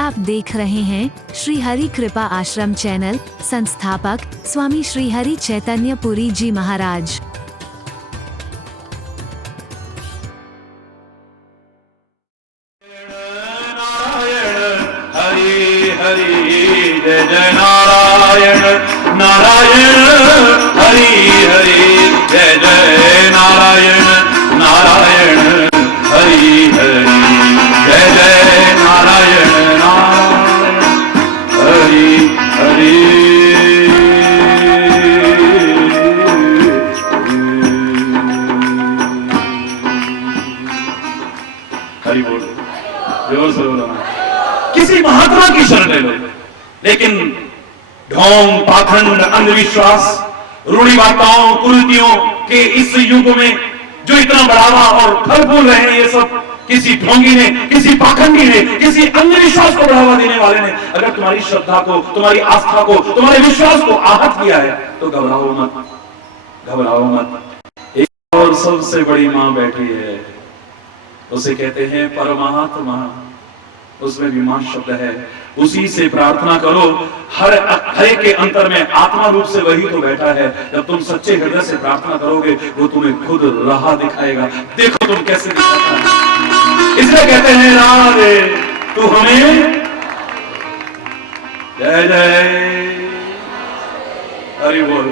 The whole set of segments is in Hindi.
आप देख रहे हैं श्री हरि कृपा आश्रम चैनल। संस्थापक स्वामी श्री हरि चैतन्य पुरी जी महाराज। हरि हरि जय जय नारायण नारायण हरि हरि जय जय नारायण नारायण हरि हरि जय जय नारायण नारायण हरि हरि। हरि बोल, जोर से बोलो। किसी महात्मा की शरण ले लो, लेकिन ढोंग पाखंड अंधविश्वास रूढ़िवादिताओं कुरीतियों के इस युग में जो इतना बढ़ावा और फल फूल रहे हैं, ये सब किसी ढोंगी ने, किसी पाखंडी ने, किसी अंधविश्वास को बढ़ावा देने वाले ने अगर तुम्हारी श्रद्धा को, तुम्हारी आस्था को, तुम्हारे विश्वास को आहत किया है तो घबराओ मत, घबराओ मत। एक और सबसे बड़ी मां बैठी है, उसे कहते हैं परमात्मा, उसमें भी मां शब्द है। उसी से प्रार्थना करो। हर एक के अंतर में आत्मा रूप से वही तो बैठा है। जब तुम सच्चे हृदय से प्रार्थना करोगे, वो तुम्हें खुद राह दिखाएगा। देखो तुम कैसे दिखाता है। इसलिए कहते हैं राधे तू हमें जय जय हरि बोल,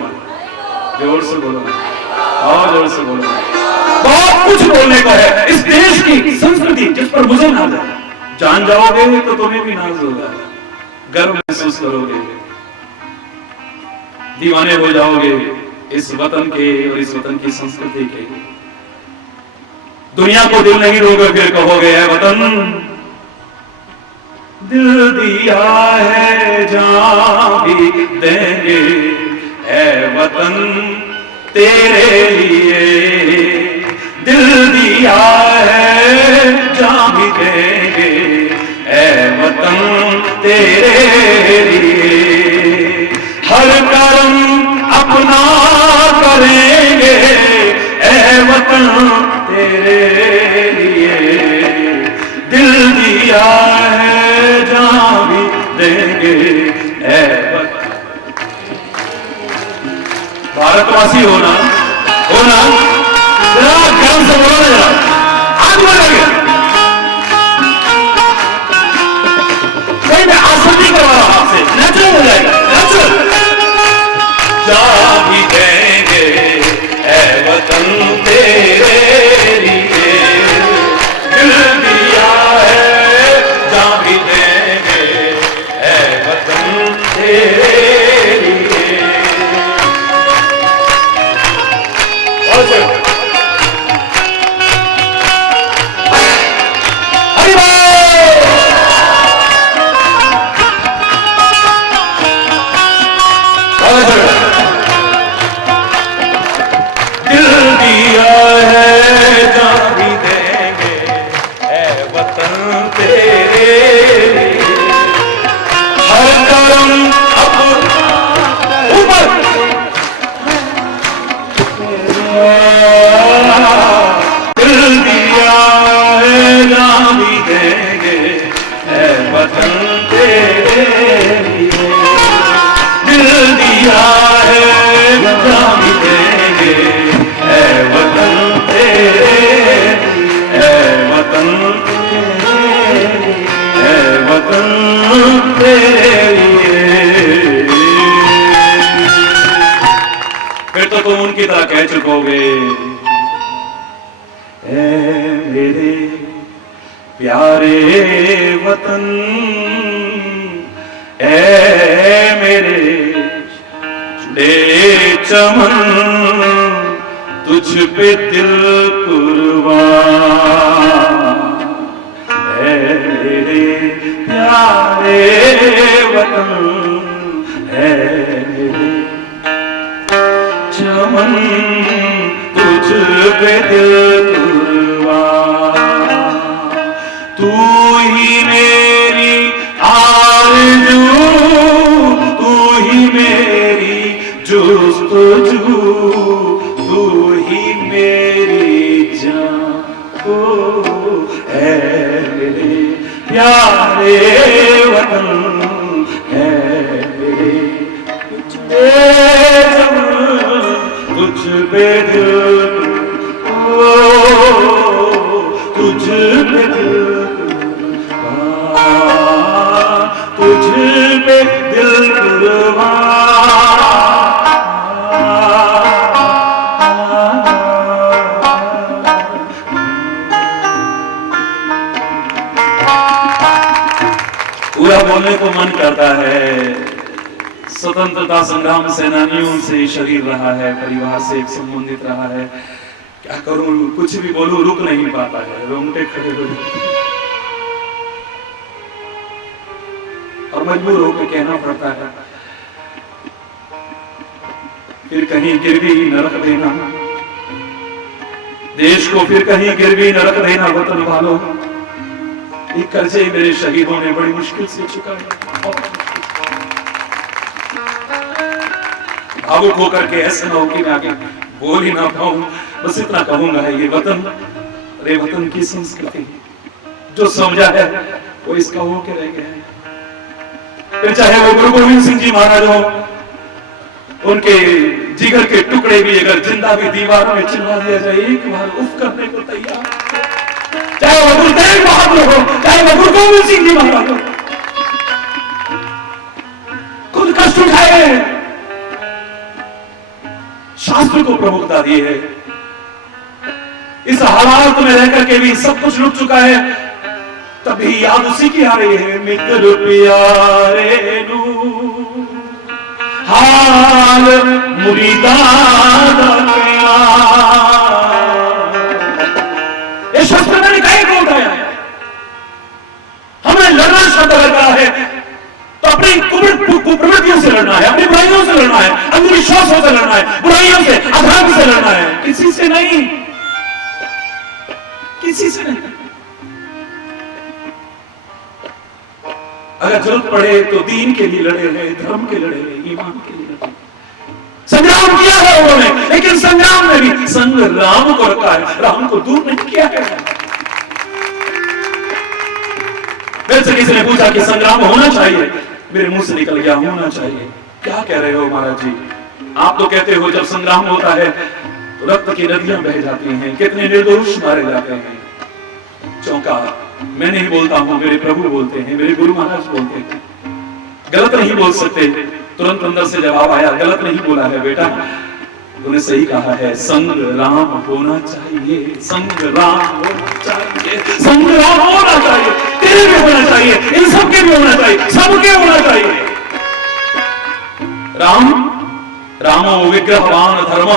जोर से बोलो और जोर से बोलो। बहुत कुछ बोलने को है। इस देश की संस्कृति जिस पर मुझे नाज है, जान जाओगे तो तुम्हें भी नाज होगा, गर्व महसूस करोगे, दीवाने हो जाओगे इस वतन के और इस वतन की संस्कृति के। दुनिया को दिल नहीं दोगे, फिर कहोगे है वतन दिल दिया है जान भी देंगे, है वतन तेरे लिए दिल दिया है जान भी देंगे, ऐ वतन तेरे लिए हर कर्म अपना करेंगे, ऐ वतन तेरे लिए दिल दिया है जान भी देंगे, ऐ वतन। भारतवासी होना जरा गर्म से बोलो, जरा आग लगे। मैं आसन नहीं करवा रहा आपसे, नेचुरल हो जाएगा, नेचुरल। जा भी देंगे ऐ वतन तेरे लिए दिल दिया है, जा भी देंगे ऐ वतन तेरे लिए। और तुम उनकी तरह कह चुकोगे, ऐ मेरे प्यारे वतन, ऐ मेरे जुड़े चमन, तुझ पे दिल कुर्बान, ऐ मेरे प्यारे वतन, ऐ मेरे चमन, तुझ पे दिल कुर्बान। तू ही मेरी आरज़ू, तू ही मेरी जुस्तजू, तू ही मेरी जान, ओ ऐ मेरे प्यारे वतन है मेरे, तुझ पे दिल, ओ तुझ पे दिल, तुझ पे दिल कुर्बान। पूरा बोलने को मन करता है। स्वतंत्रता संग्राम सेनानियों से शरीर रहा है, परिवार से एक संबंधित रहा है। क्या करूं, कुछ भी बोलूं रुक नहीं पाता है, रोंगटे खड़े हो जाते हैं और मजबूर होकर कहना पड़ता है। फिर कहीं गिरवी न रख देना देश को, फिर कहीं गिरवी न रख देना वतन वालों। ये कर्जे मेरे शहीदों ने बड़ी मुश्किल से चुकाया। भावुक होकर के ऐसा ना हो कि मैं आगे बोल ही ना पाऊं, बस इतना कहूंगा है ये वतन, अरे वतन की संस्कृति जो समझा है वो इसका हो के रह गया है। फिर चाहे वो गुरु गोविंद सिंह जी महाराज हो, उनके जिगर के टुकड़े भी अगर जिंदा भी दीवार में चिल्ला दिया जाए, एक बार उफ करने को तैयार। चाहे वो गुरु तेग बहादुर हो, चाहे वो गुरु गोविंद सिंह जी महाराज हो, खुद कष्ट उठाए, शास्त्र को प्रमुखता दी है। इस हालात में रहकर के भी सब कुछ लुट चुका है, तभी याद उसी की आ रही है। मित्र प्यारे नू हाल मुरीदा ये शस्त्र मैंने कहीं को उठाया है। हमें लड़ना शब्द लगा है तो अपनी कुप्रवृत्तियों से लड़ना है, अपनी बुराइयों से लड़ना है, अंधविश्वासों से लड़ना है, बुराइयों से, अधर्म से लड़ना है, किसी से नहीं, किसी से नहीं। अगर जरूरत पड़े तो दीन के लिए लड़े रहे, धर्म के लड़े रहे, ईमान के लिए लड़े। संग्राम किया है उन्होंने, लेकिन संग्राम में भी संग राम को रखा है, राम को दूर नहीं किया है। मेरे से किसी ने पूछा कि संग्राम होना चाहिए, मेरे मुंह से निकल गया होना चाहिए। क्या कह रहे हो महाराज जी? आप तो कहते हो जब संग्राम होता है तो रक्त की नदियां बह जाती हैं, कितने निर्दोष मारे जाते हैं। चौंका, मैं नहीं बोलता हूं, मेरे प्रभु बोलते हैं, मेरे गुरु महाराज बोलते हैं। गलत नहीं बोल सकते। तुरंत अंदर से जवाब आया, गलत नहीं बोला है बेटा, तूने सही कहा है। संग राम होना चाहिए, संग राम होना चाहिए, संग राम होना चाहिए, तेरे भी होना चाहिए, इन सबके भी होना चाहिए, सबके होना चाहिए। राम रामो विग्रहवान धर्म,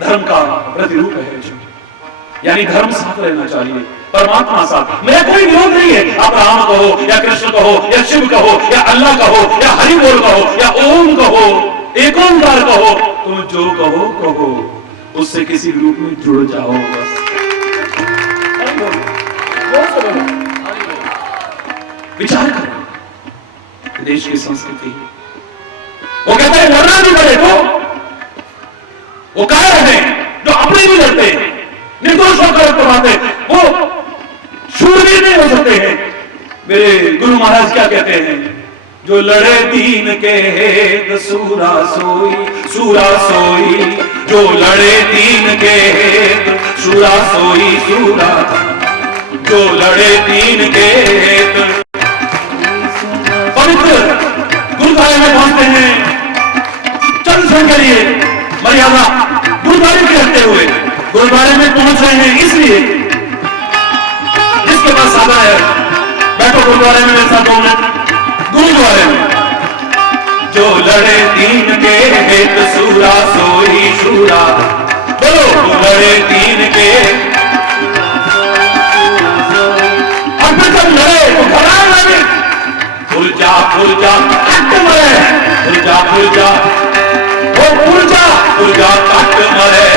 धर्म का प्रतिरूप है जो, यानी धर्म साथ रहना चाहिए, परमात्मा साथ। मेरा कोई विरोध नहीं है, आप राम कहो या कृष्ण कहो या शिव कहो या अल्लाह कहो या हरि बोल कहो या ओम कहो, एक ओंकार कहो, तुम जो कहो कहो, उससे किसी रूप में जुड़ जाओ बस। विचार करो देश की संस्कृति। वो कहते हैं लड़ना भी पड़े तो वो कायर है जो अपने भी लड़ते हैं, निर्दोष होकर करवाते, वो शूरवीर नहीं हो सकते हैं। मेरे गुरु महाराज क्या कहते हैं? जो लड़े दीन के हेत सूरा सोई, सूरा सोई, जो लड़े दीन के हेत सूरा सोई, सूरा, जो लड़े दीन के हेत। पवित्र गुरुद्वारे में पहुंचते हैं, चंद क्षण के लिए मर्यादा गुरुद्वारे की रखते हुए गुरुद्वारे में पहुंच रहे हैं, इसलिए जिसके पास साधन है बैठो गुरुद्वारे में मेरे साथ 2 मिनट। गुरुद्वारे में जो लड़े दीन के हेत सूरा सोई, सूरा, बोलो लड़े दीन के। और फिर जब लड़े तो घबराए लगे, फुल जा कट मरे, फुल जा वो फुल जा कट मरे,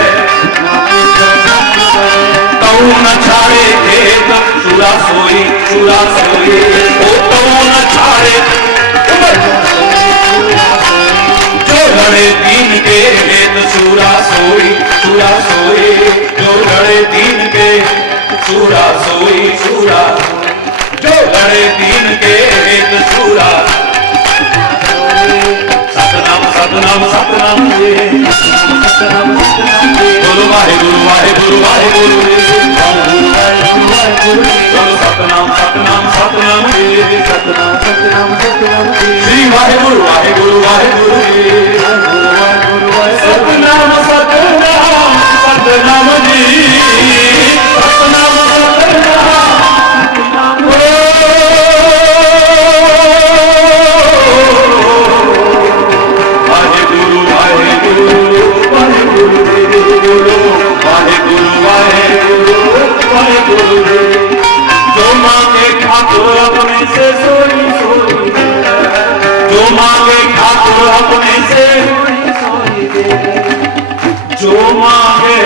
तऊ न छाड़े खेत सूरा सोई, सूरा सोई, वो तऊ न छाड़े। जो लड़े दीन के हेत सूरा सोई, सूरा सोई, जो लड़े दीन के सूरा सोई, सूरा, जो दीन के हित छूरा। सतनाम सतनाम सतनाम जी, बोलो वाहेगुरु वाहेगुरु वाहेगुरु, बोलो सतनाम सतनाम सतनाम जी, श्री वाहेगुरु वाहेगुरु वाहेगुरु जी, सतनाम सतनाम सतनाम जी, सतनाम सतनाम वाहेगुरु वाहेगुरु वाहेगुरु वाहेगुरु वाहेगुरु वाहेगुरु। जो मांगे ठाकुर अपने से सोई सोई दे, जो मांगे ठाकुर अपने से सोई दे, जो मांगे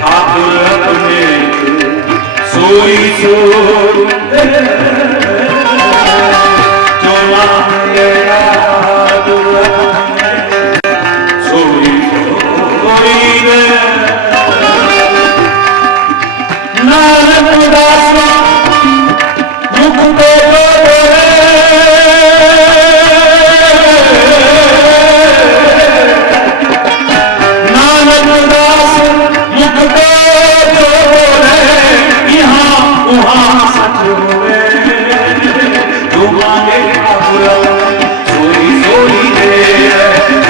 ठाकुर अपने सोई सोई दे, जो मांगे ठाकुर अपने सोई सोई दे। नानक दास मुख पे नानक दास मुख पे जोड़े, यहाँ वहाँ सच हुए। जो मांगे ठाकुर सोई सोई दे,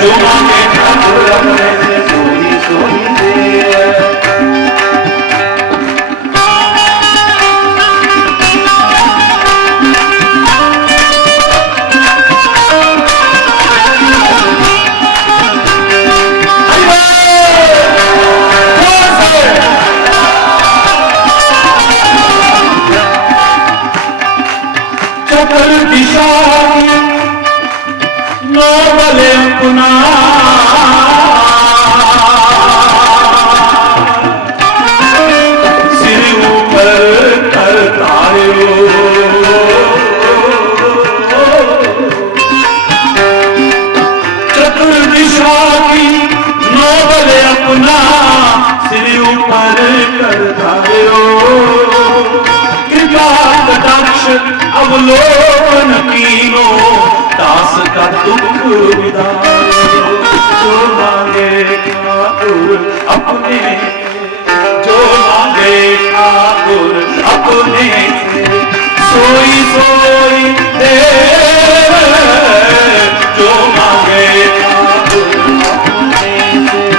जो मांगे ठाकुर अपने से सोई सोई दे। चक्र दिशा नोबल अपना, सिर ऊपर करता हो। चक्र दिशा की नोबल अपना, सिर ऊपर करता हो। कृपा कटाक्ष अवलोकन कीनो, दास का दुख विदारो। जो मांगे ठाकुर अपने, जो मांगे ठाकुर अपने से सोई सोई दे, जो मांगे ठाकुर अपने से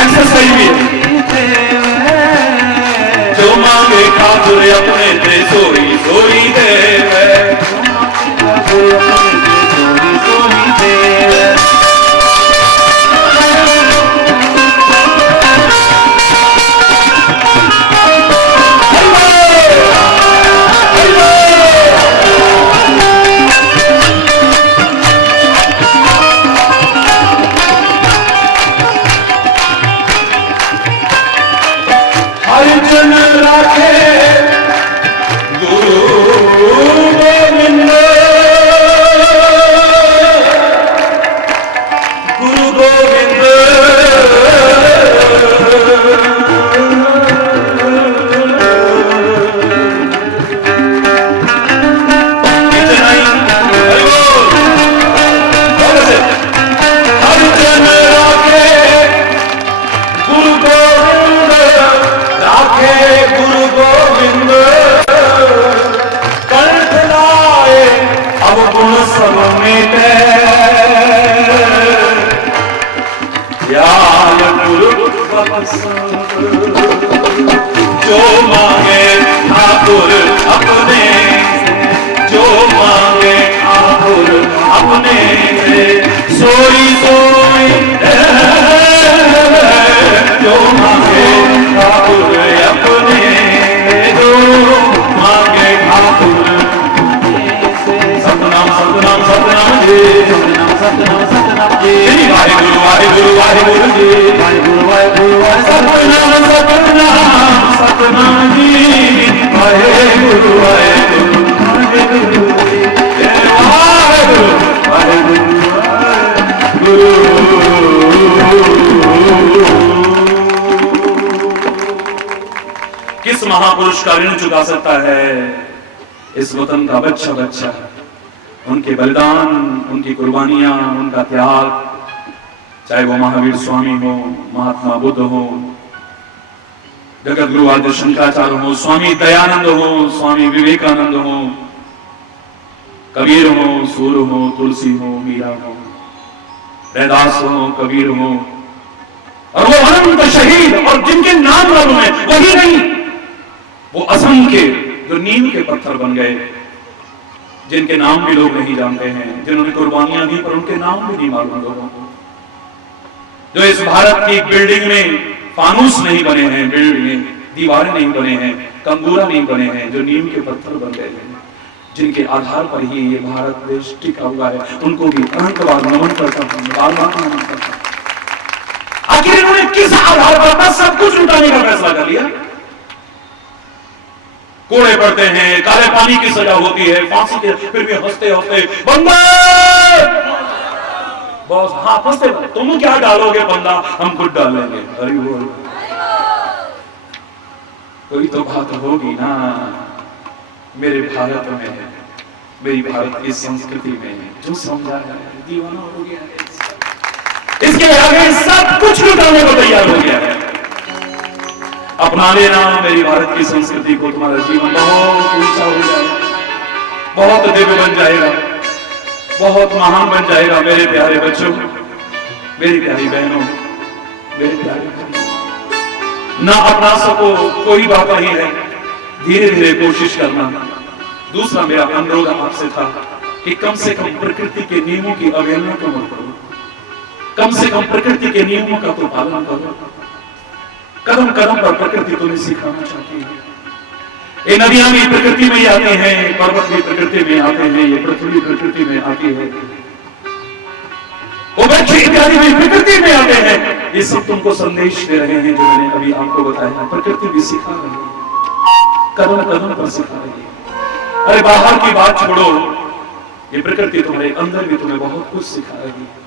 एक्सरसाइज भी, जो मांगे ठाकुर अपने से सोई सोई दे, सोई सोई दे। हर जन राखे गुरु गोविंद, गुरु गोविंद इतना ही। हर जन राखे गुरु गोविंद, राखे गुरु गोविंद, कंठ लाए अब गुण सब मिटे, ज्ञान गुरु बख्शत। जो मांगे ठाकुर अपने से, जो मांगे ठाकुर अपने से सोई सोई दे, जो मांगे ठाकुर अपने, जो मांगे ठाकुर सतनाम सतनाम सतनाम जी, सतनाम सतनाम जी, वाहेगुरु वाहेगुरु वाहेगुरु जी, वाहेगुरु वाहेगुरु सतनाम सतनाम सतनाम जी, वाहेगुरु वाहेगुरु वाहेगुरु वाहेगुरु वाहेगुरु। किस महापुरुष का ऋण चुका सकता है? इस वतन का बच्चा बच्चा, उनके बलिदान, उनकी कुर्बानियां, उनका त्याग, चाहे वो महावीर स्वामी हो, महात्मा बुद्ध हो, जगत गुरु आद्य शंकराचार्य हो, स्वामी दयानंद हो, स्वामी विवेकानंद हो, कबीर हो, सूर हो, तुलसी हो, मीरा हो, रैदास हो, कबीर हो, और वो अनंत शहीद, और जिनके नाम मालूम है वही नहीं, वो असंख्य जो नीम के पत्थर बन गए, जिनके नाम भी लोग नहीं जानते हैं, जिन्होंने कुर्बानियां दी पर उनके नाम भी नहीं मालूम लोगों को, जो इस भारत की बिल्डिंग में फानूस नहीं बने हैं, बिल्डिंग में दीवारें नहीं बने हैं, कंगूरा नहीं बने हैं, जो नीम के पत्थर बन गए हैं, जिनके आधार पर ही ये भारत देश टिका हुआ है, उनको भी अनंत बार नमन करता हूं, बार-बार नमन करता हूं। आखिर इन्होंने किस आधार पर अपना सब कुछ लुटाने का फैसला कर लिया? कोड़े पड़ते हैं, काले पानी की सजा होती है, फांसी के, फिर भी हंसते हंसते बंदा बॉस, हाँ फंसते, तुम क्या डालोगे बंदा, हम खुद डालेंगे। अरे वो कोई तो बात होगी ना मेरे भारत में, मेरी भारत की संस्कृति में, जो समझा है दीवाना हो गया है, इसके आगे सब कुछ लुटाने को तैयार हो गया है। अपना लेना मेरी भारत की संस्कृति को, तुम्हारा जीवन बहुत ऊंचा हो जाएगा, बहुत दिव्य बन जाएगा, बहुत महान बन जाएगा। मेरे प्यारे बच्चों, मेरी प्यारी बहनों, मेरे प्यारे भाई, ना अपना सको कोई बात नहीं है, धीरे धीरे कोशिश करना। दूसरा मेरा अनुरोध आपसे था कि कम से कम प्रकृति के नियमों की अवहेलना तो मत करो, कम से कम प्रकृति के नियमों का तो पालन करो। कदम कदम पर प्रकृति तुम्हें सिखाना चाहती है। ये नदियां भी प्रकृति में ही आती हैं, पर्वत भी प्रकृति में आते हैं, ये पृथ्वी प्रकृति में आती है, वो वृक्ष इत्यादि भी प्रकृति में आते हैं। ये सब तुमको संदेश दे रहे हैं जो मैंने अभी आपको बताया। प्रकृति भी सिखा रही है, कदम कदम पर सिखा रही है। अरे बाहर की बात छोड़ो, ये प्रकृति तुम्हारे अंदर भी तुम्हें बहुत कुछ सिखा रही है।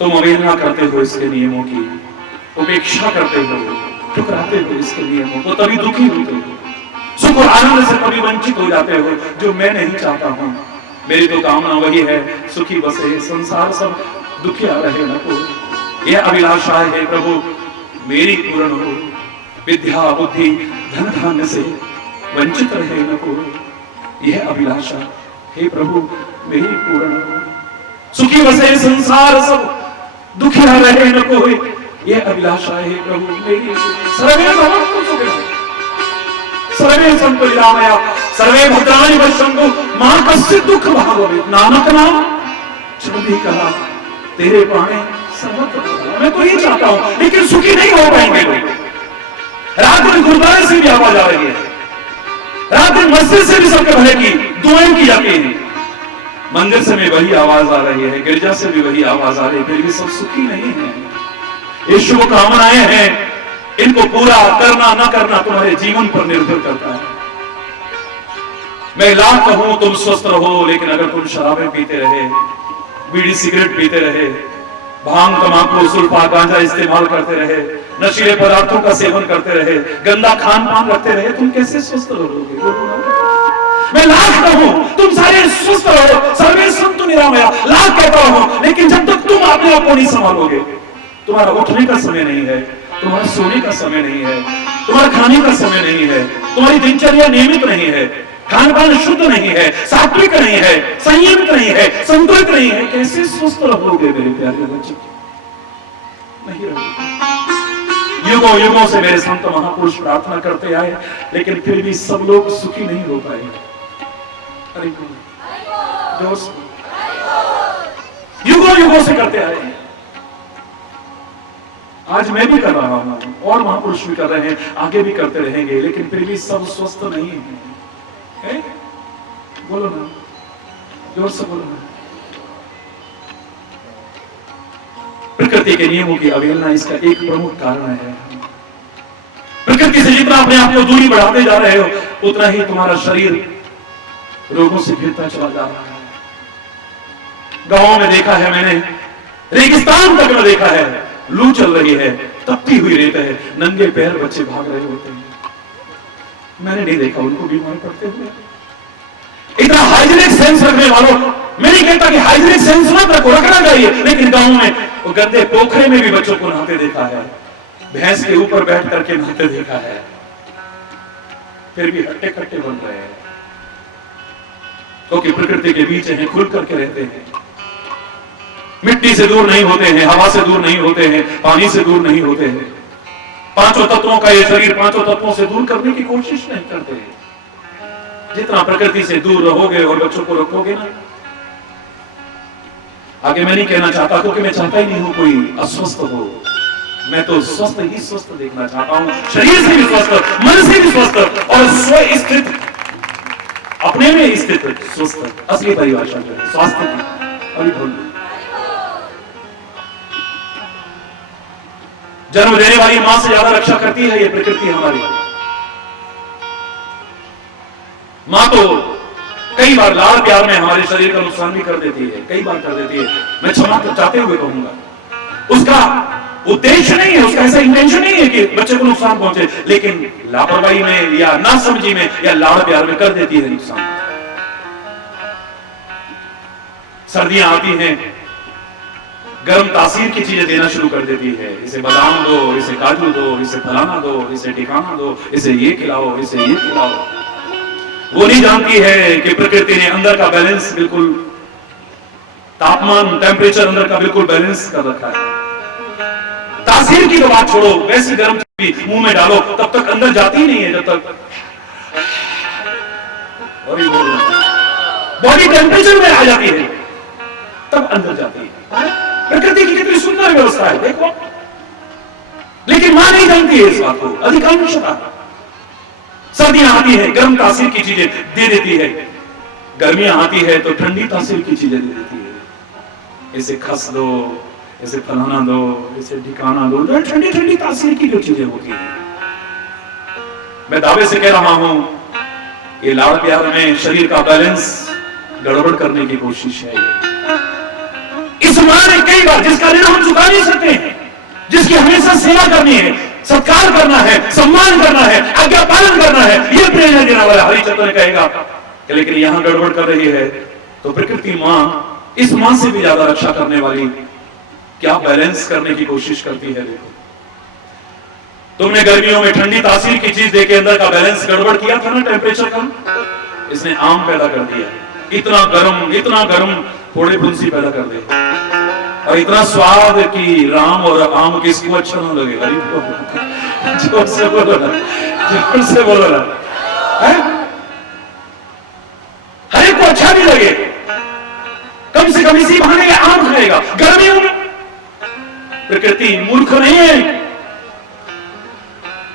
तुम अवहेलना करते हो इसके नियमों की, उपेक्षा करते हो, ठुकराते हो इसके नियमों को, तभी दुखी होते हो, सुख और आनंद से कभी वंचित हो जाते हो, जो मैं नहीं चाहता हूं। मेरी तो कामना वही है, सुखी बसे संसार सब, दुखिया रहे न को। यह अभिलाषा है प्रभु मेरी पूर्ण हो, विद्या बुद्धि धन धान्य से वंचित रहे न को। यह अभिलाषा हे प्रभु मेरी पूर्ण हो, सुखी बसे संसार सब, दुखिया रहे न कोई। यह अभिलाषा है प्रभु मेरी। सर्वे भवन्तु सुखिनः, सर्वे सन्तु निरामया, सर्वे भद्राणि पश्यन्तु मा कश्चित् दुःख भाग् भवेत्। नानक नाम जब भी कहा तेरे पाने सर्वत्र। मैं तो ये चाहता हूं, लेकिन सुखी नहीं हो पाएंगे लोग। रात दिन गुरुद्वारे से भी आवाज आ रही है, रात दिन मस्जिद से भी सबके भले की दुआएं की जाती है, मंदिर से भी वही आवाज आ रही है, गिरजा से भी वही आवाज आ रही है, फिर भी सब सुखी नहीं है। ये शुभकामनाएं हैं, इनको पूरा करना ना करना तुम्हारे जीवन पर निर्भर करता है। मैं लाख कहूं तुम स्वस्थ रहो, लेकिन अगर तुम शराबें पीते रहे, बीड़ी सिगरेट पीते रहे, भांग तंबाकू सुल्फा गांजा इस्तेमाल करते रहे, नशीले पदार्थों का सेवन करते रहे, गंदा खान पान रखते रहे, तुम कैसे स्वस्थ रहोगे? मैं लाख कहूं तुम सारे स्वस्थ रहो, सर्वे सन्तु निरामया, लाख कहता हूं, लेकिन जब तक तुम अपने आप को नहीं संभालोगे, तुम्हारा उठने का समय नहीं है, तुम्हारा सोने का समय नहीं है, तुम्हारा खाने का समय नहीं है, तुम्हारी दिनचर्या नियमित नहीं है, खान पान शुद्ध नहीं है, सात्विक नहीं है, संयमित नहीं है, संतुलित नहीं है, कैसे स्वस्थ रहोगे मेरे प्यारे बच्चे? नहीं रहोगे। युगों युगों से मेरे संत महापुरुष प्रार्थना करते आए, लेकिन फिर भी सब लोग सुखी नहीं हो पाए। अरे जोर से, युगों युगों से करते आए, आज मैं भी कर रहा हूं और महापुरुष भी कर रहे हैं, आगे भी करते रहेंगे, लेकिन फिर भी सब स्वस्थ नहीं है। बोलो ना, जोर से बोलो ना। प्रकृति के नियमों की अवहेलना इसका एक प्रमुख कारण है। प्रकृति से जितना अपने आप को दूरी बढ़ाते जा रहे हो, उतना ही तुम्हारा शरीर रोगों से घिरता चला जा रहा है। गांवों में देखा है मैंने, रेगिस्तान तक में देखा है, लू चल रही है, तपती हुई रेत है, नंगे पैर बच्चे भाग रहे होते हैं। मैंने नहीं देखा उनको बीमार पड़ते हुए। इतना हाइजीनिक सेंस रखने वालों, मैं नहीं कहता कि हाइजीनिक सेंस मत रखो, रखना चाहिए, लेकिन गांव में वो गंदे पोखरे में भी बच्चों को नहाते देखा है, भैंस के ऊपर बैठ करके नहाते देखा है, फिर भी हट्टे कट्टे बन रहे हैं, क्योंकि प्रकृति के बीच हैं, खुल करके रहते हैं, मिट्टी से दूर नहीं होते हैं, हवा से दूर नहीं होते हैं, पानी से दूर नहीं होते हैं, पांचों तत्वों का ये शरीर पांचों तत्वों से दूर करने की कोशिश नहीं करते हैं। जितना प्रकृति से दूर रहोगे और बच्चों को रखोगे ना, आगे मैं नहीं कहना चाहता, क्योंकि मैं चाहता ही नहीं हूं कोई अस्वस्थ हो, मैं तो स्वस्थ ही स्वस्थ देखना चाहता हूं, शरीर से भी स्वस्थ, मन से भी स्वस्थ और स्व स्थित, अपने में स्थित स्वस्थ। असली परिभाषा जो है स्वास्थ्य की। अभी बोलिए, जन्म देने वाली मां से ज्यादा रक्षा करती है ये प्रकृति हमारी। मां तो कई बार लाड़ प्यार में हमारे शरीर का नुकसान भी कर देती है, कई बार कर देती है, मैं क्षमा चाहते हुए कहूंगा। उसका उद्देश्य नहीं है, उसका ऐसा इंटेंशन नहीं है कि बच्चे को नुकसान पहुंचे, लेकिन लापरवाही में या नासमझी में या लाड़ प्यार में कर देती है नुकसान। सर्दियां आती हैं, गर्म तासीर की चीजें देना शुरू कर देती है, इसे बादाम दो, इसे काजू दो, इसे फलाना दो, इसे ठिकाना दो, इसे ये खिलाओ, इसे ये खिलाओ। वो नहीं जानती है कि प्रकृति ने अंदर का बैलेंस बिल्कुल, तापमान टेम्परेचर अंदर का बिल्कुल बैलेंस कर रखा है। तासीर की तो बात छोड़ो, वैसी गर्म चीज मुंह में डालो तब तक अंदर जाती नहीं है, जब तक बॉडी टेम्परेचर में आ जाती है तब अंदर जाती है। प्रकृति की कितनी सुंदर व्यवस्था है देखो, लेकिन मां नहीं जानती है इस बात को अधिकांशतः। सर्दियां आती है, गर्म तासीर की चीजें दे देती है, गर्मियां आती है तो ठंडी तासीर की चीजें दे देती है, इसे खस दो, इसे फलाना दो, इसे ठिकाना दो, तो ठंडी ठंडी तासीर की जो चीजें होती है। मैं दावे से कह रहा हूं, ये लाड़ प्यार में शरीर का बैलेंस गड़बड़ करने की कोशिश है। इस मां ने कई बार, जिसका ऋण हम चुका नहीं सकते हैं, जिसकी हमेशा सेवा करनी है, सत्कार करना है, सम्मान करना है, आज्ञा पालन करना है, यह प्रेरणा देने वाला हरिचंद्र ने कहेगा कि लेकिन यहां गड़बड़ कर रही है, तो प्रकृति मां इस मां से भी ज्यादा रक्षा करने वाली क्या बैलेंस करने की कोशिश करती है। देखो, तुमने गर्मियों में ठंडी तासीर की चीज देके अंदर का बैलेंस गड़बड़ किया था ना टेम्परेचर का, इसने आम पैदा कर दिया, इतना गर्म फोड़े फुंसी पैदा कर दे, और इतना स्वाद कि राम और आम किसको अच्छा ना लगे। जोर से बोलो ना, जोर से बोलो ना, हर एक को अच्छा नहीं लगे, कम से कम इसी बहाने आम खाएगा। गर्मियों में प्रकृति मूर्ख नहीं है,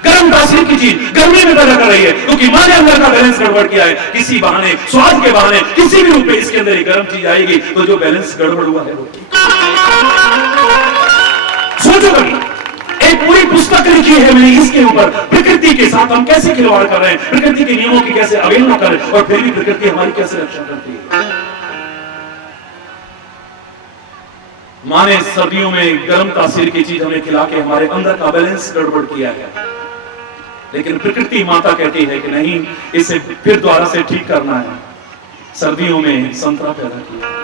गर्म तासीर की चीज गर्मी में पैदा कर रही है, क्योंकि मां ने अंदर का बैलेंस गड़बड़ किया है। किसी बहाने, स्वाद के बहाने, किसी भी रूप में इसके अंदर एक गर्म चीज आएगी तो जो बैलेंस गड़बड़ हुआ है वो। सोचो कभी, एक पूरी पुस्तक लिखी है मैंने इसके ऊपर, प्रकृति के साथ हम कैसे खिलवाड़ कर रहे हैं, प्रकृति के नियमों की कैसे अवहेलना कर रहे हैं, और फिर भी प्रकृति हमारी कैसे रक्षा करती है। मां ने सर्दियों में गर्म तासीर की चीज हमें खिला के हमारे अंदर का बैलेंस गड़बड़ किया है, लेकिन प्रकृति माता कहती है कि नहीं, इसे फिर दोबारा से ठीक करना है। सर्दियों में संतरा पैदा किया,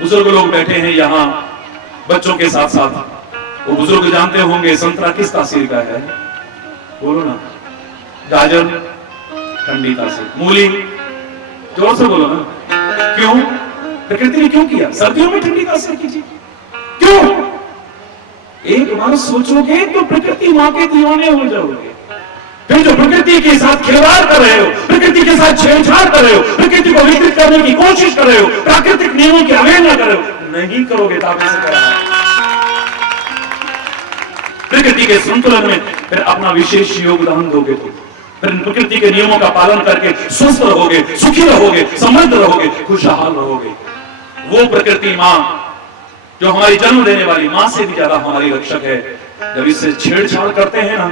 बुजुर्ग लोग बैठे हैं यहाँ बच्चों के साथ साथ, वो बुजुर्ग जानते होंगे संतरा किस तासीर का है, बोलो ना। गाजर ठंडी तासीर, मूली, जोर से बोलो ना। क्यों? प्रकृति ने क्यों किया सर्दियों में ठंडी तासीर की चीज? क्यों? एक बार सोचोगे तो प्रकृति मां के दीवाने हो जाओगे। फिर जो प्रकृति के साथ खिलवाड़ कर रहे हो, प्रकृति के साथ छेड़छाड़ कर रहे हो, प्रकृति को विकृत करने की कोशिश कर रहे हो, प्राकृतिक नियमों की अवहेलना कर रहे हो, नहीं करोगे ताकि से करा प्रकृति के संतुलन में फिर अपना विशेष योगदान दोगे तो फिर प्रकृति के नियमों का पालन करके स्वस्थ रहोगे, सुखी रहोगे, समृद्ध रहोगे, खुशहाल रहोगे। वो प्रकृति मां जो हमारी जन्म देने वाली मां से भी ज्यादा हमारी रक्षक है, जब इससे छेड़छाड़ करते हैं ना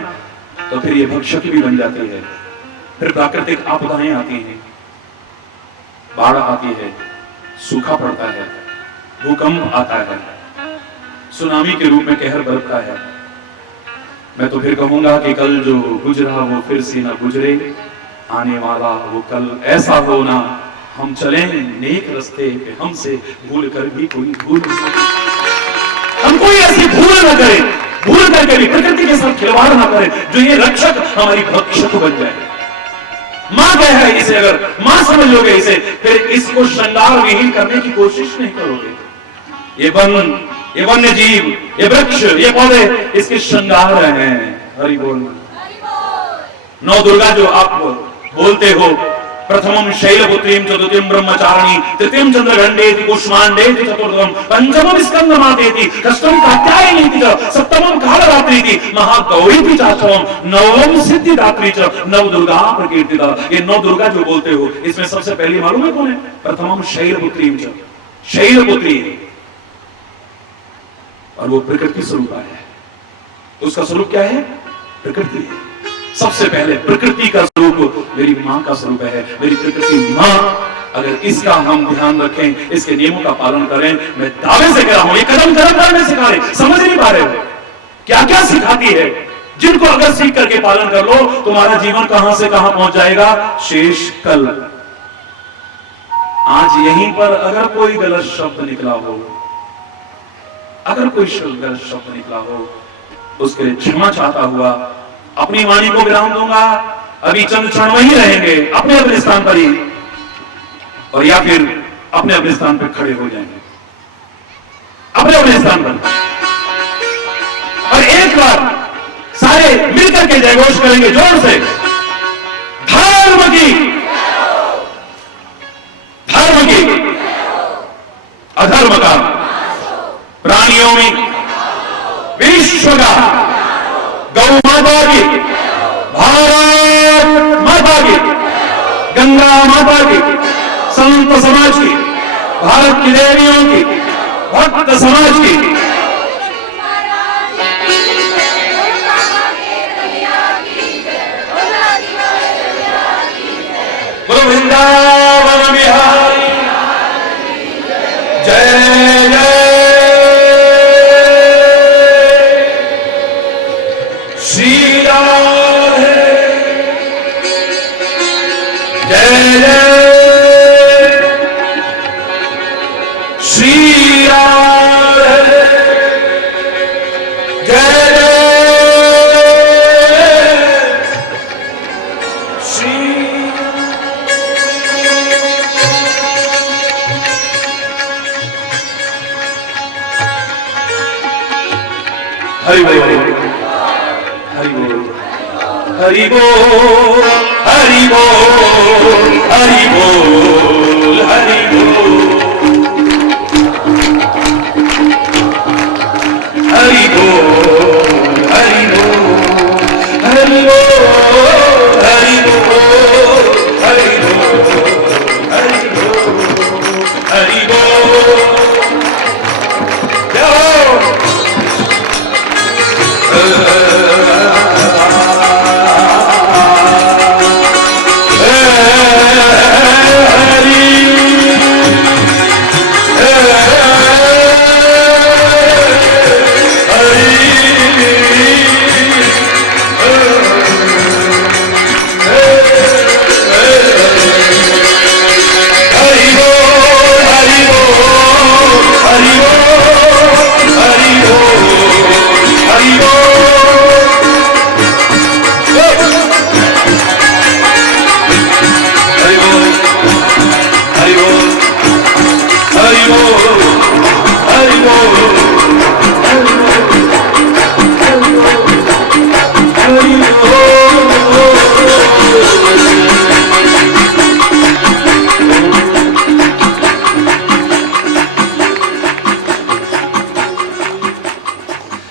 तो फिर ये भक्षक भी बन जाती है। फिर प्राकृतिक आपदाएं आती हैं, बाढ़ आती है, सूखा पड़ता है, भूकंप आता है, सुनामी के रूप में कहर बरसता है, मैं तो फिर कहूंगा कि कल जो गुजरा वो फिर से ना गुजरे, आने वाला वो कल ऐसा हो ना हम चलें नेक रास्ते पे, हमसे भूल कर भी कोई भूल न करे। हम कोई ऐसी भूल न करें, भूल करके भी प्रकृति के साथ खिलवाड़ ना करें जो ये रक्षक हमारी भक्षक बन जाए। मां क्या है इसे, अगर मां समझ लोगे इसे, फिर इसको श्रृंगार विहीन करने की कोशिश नहीं करोगे। ये वन, ये वन्य जीव, ये वृक्ष, ये पौधे इसके श्रृंगार हैं। हरि बोल। नौ दुर्गा जो आप बोलते हो, प्रथमम शैलपुत्रीम, चतुर्थीम ब्रह्मचारिणी, तृतीयम चंद्रघंडेति, कुष्मांडेति, चतुर्थम पंचमम स्कंदमातेति, षष्ठम कात्यायनीति, सप्तमम कालरात्रीति, महागौरीति, चाष्टमम नवम सिद्धिदात्री च, नव दुर्गा प्रकीर्तिता। ये नौ दुर्गा जो बोलते हो, इसमें सबसे पहली मालूम है कौन है? प्रथमम शैलपुत्रीम च, शैलपुत्री, और वो प्रकृति स्वरूप है। तो उसका स्वरूप क्या है? प्रकृति है। सबसे पहले प्रकृति का स्वरूप मेरी मां का स्वरूप है, मेरी प्रकृति मां। अगर इसका हम ध्यान रखें, इसके नियमों का पालन करें, मैं दावे से कह रहा हूं, ये कदम कदम करने सिखा रहे, समझ नहीं पा रहे हो क्या क्या सिखाती है, जिनको अगर सीख करके पालन कर लो, तुम्हारा जीवन कहां से कहां पहुंच जाएगा, शेष कल। आज यहीं पर अगर कोई गलत शब्द निकला हो, अगर कोई गलत शब्द निकला हो, उसके लिए क्षमा चाहता हुआ अपनी वाणी को विराम दूंगा। अभी चंद क्षण वहीं रहेंगे अपने अपने स्थान पर ही, और या फिर अपने अपने स्थान पर खड़े हो जाएंगे, अपने अपने स्थान पर, और एक बार सारे मिलकर के जयघोष करेंगे जोर से, धर्म की, धर्म की, अधर्म का, प्राणियों में विश्व का, गौ माता की, भारत माता की, गंगा माता की, संत समाज की, भारत की देवियों की, भक्त समाज की, बोलो वृंदावन बिहारी जय जय श्री राधे, जय जय श्री राधे, जय जय श्री। हरि बोल, हरि बोल, हरि बोल, हरि बोल, हरि बोल, हरि बोल, हरि बोल, हरि बोल, हरि बोल, हरि बोल, हरि बोल, हरि बोल, हरि बोल।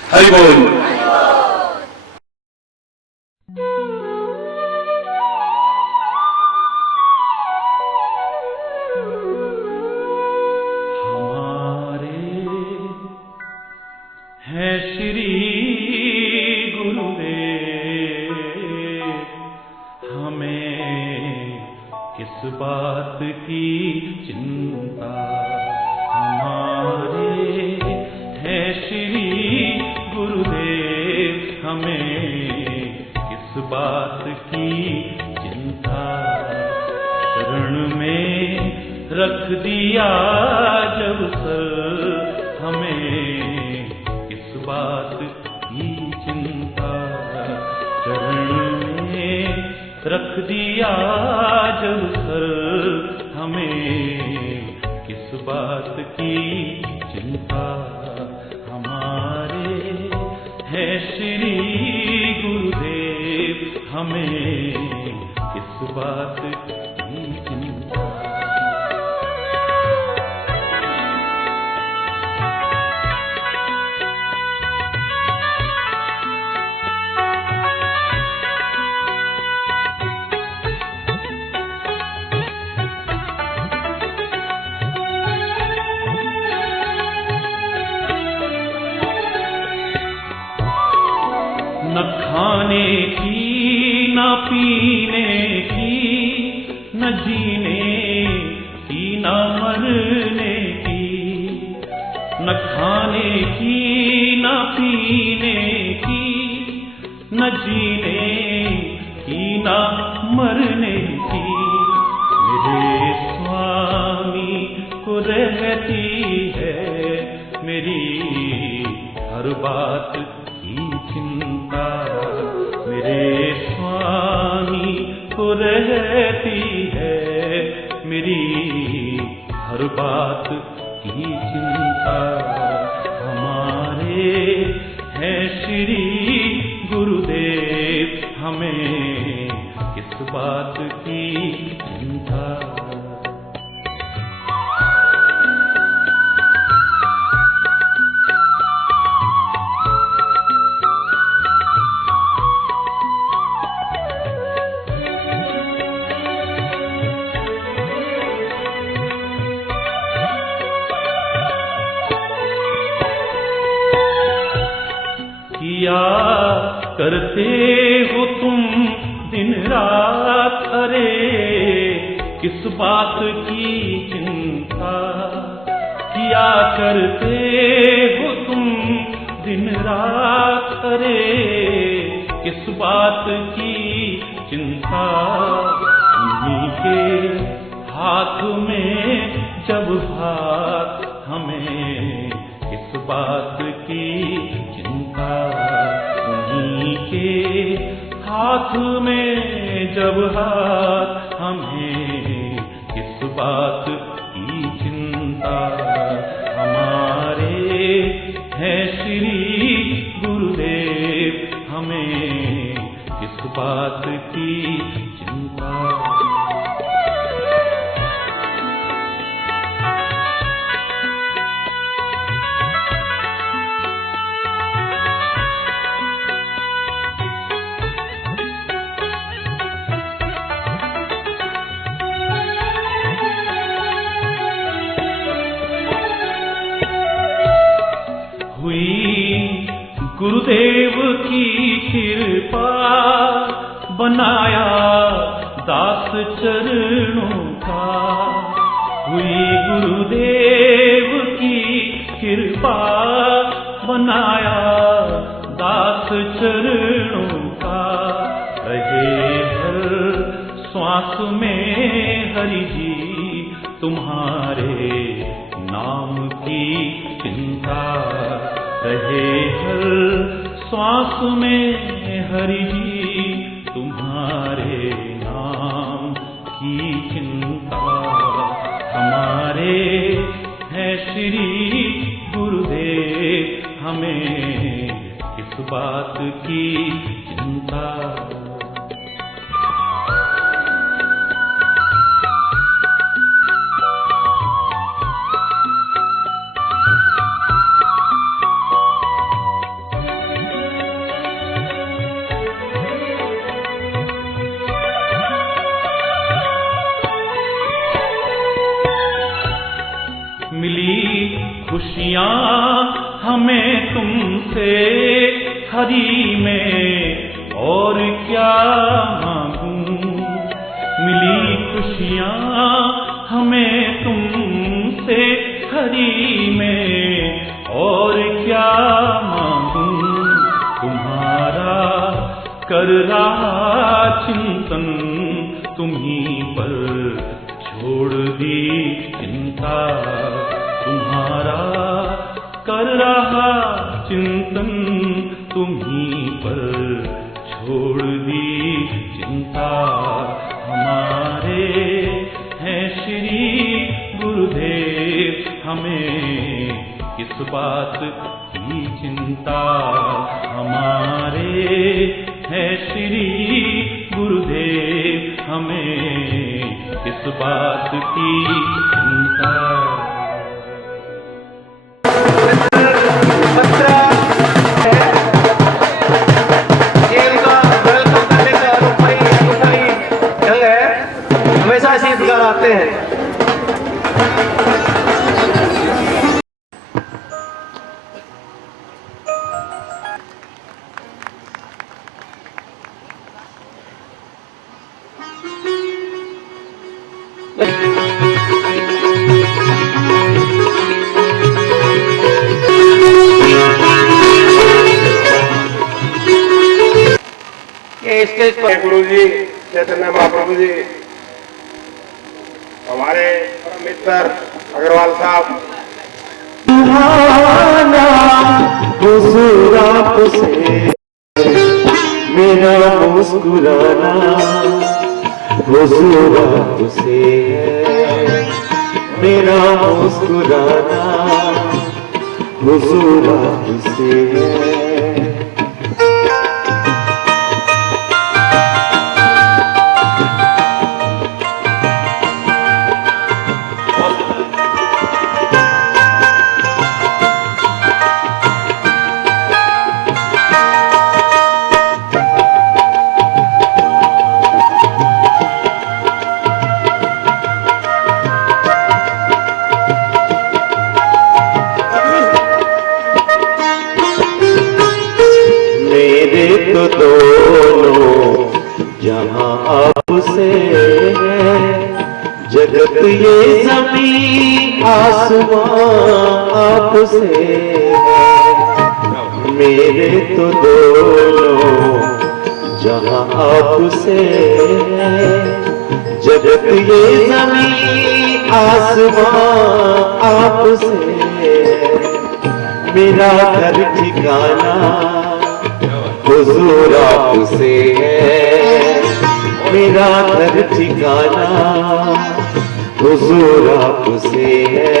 हरि बोल। हमारे हैं श्री गुरुदेव, हमें किस बात की चिंता। हमारे हैं श्री गुरुदेव, हमें किस बात की चिंता। शरण में रख दिया जब सर, हमें किस बात की चिंता। शरण में रख दिया जब सर, हमें किस बात की चिंता। हमारे हैं श्री गुरुदेव, हमें किस बात की चिंता। न खाने की न पीने की, न जीने की न मरने की। न खाने की न पीने की, न जीने की न मरने की। मेरे स्वामी को रहती है मेरी हर बात की चिंता। मेरे स्वामी को रहती है मेरी हर बात की चिंता। हमारे हैं श्री गुरुदेव, हमें किस बात की चिंता। किया करते हो तुम दिन रात, अरे किस बात की चिंता। किया करते हो तुम दिन रात, अरे किस बात की चिंता। उन्हीं के हाथ में जब हाथ, हमें किस बात की चिंता। उन्हीं के हाथ में जब हाथ, हमें किस बात की चिंता। हमारे हैं श्री गुरुदेव, हमें किस बात की चिंता। गुरुदेव की कृपा, बनाया दास चरणों का। हुई गुरुदेव की कृपा, बनाया दास चरणों का। रहे हर श्वास में हरि जी तुम्हारे नाम की चिंता। रहे हर श्वास में हरि जी तुम्हारे नाम की चिंता। हमारे हैं श्री गुरुदेव, हमें किस बात की चिंता। मिली खुशियाँ हमें तुमसे हरि में, और क्या मांगूं। मिली खुशियाँ हमें तुमसे हरि में, और क्या मांगूं। तुम्हारा कर रहा चिंतन तुम्हीं पर, छोड़ दी चिंता तुम्हारा। कर रहा चिंतन तुम्हीं पर, छोड़ दी चिंता हमारे हैं श्री गुरुदेव, हमें किस बात की चिंता। हमारे हैं श्री गुरुदेव, हमें किस बात की चिंता। हमेशा ऐसे यादगार आते हैं। ये स्टेज पर गुरु जी चैतन्य महाप्रभु जी, हमारे परम मित्र अग्रवाल साहब, मेरा मुस्कुराना हुजूर से है, मेरा मुस्कुराना हुजूर से है। दोनों जहां आपसे है, जगत ये ज़मीं आसमां आपसे है। मेरे तो दोनों जहां आपसे है, जगत ये ज़मीं आसमां आपसे है। मेरा घर ठिकाना हुजूर आपसे है, मेरा घर ठिकाना हुजूर आपसे है।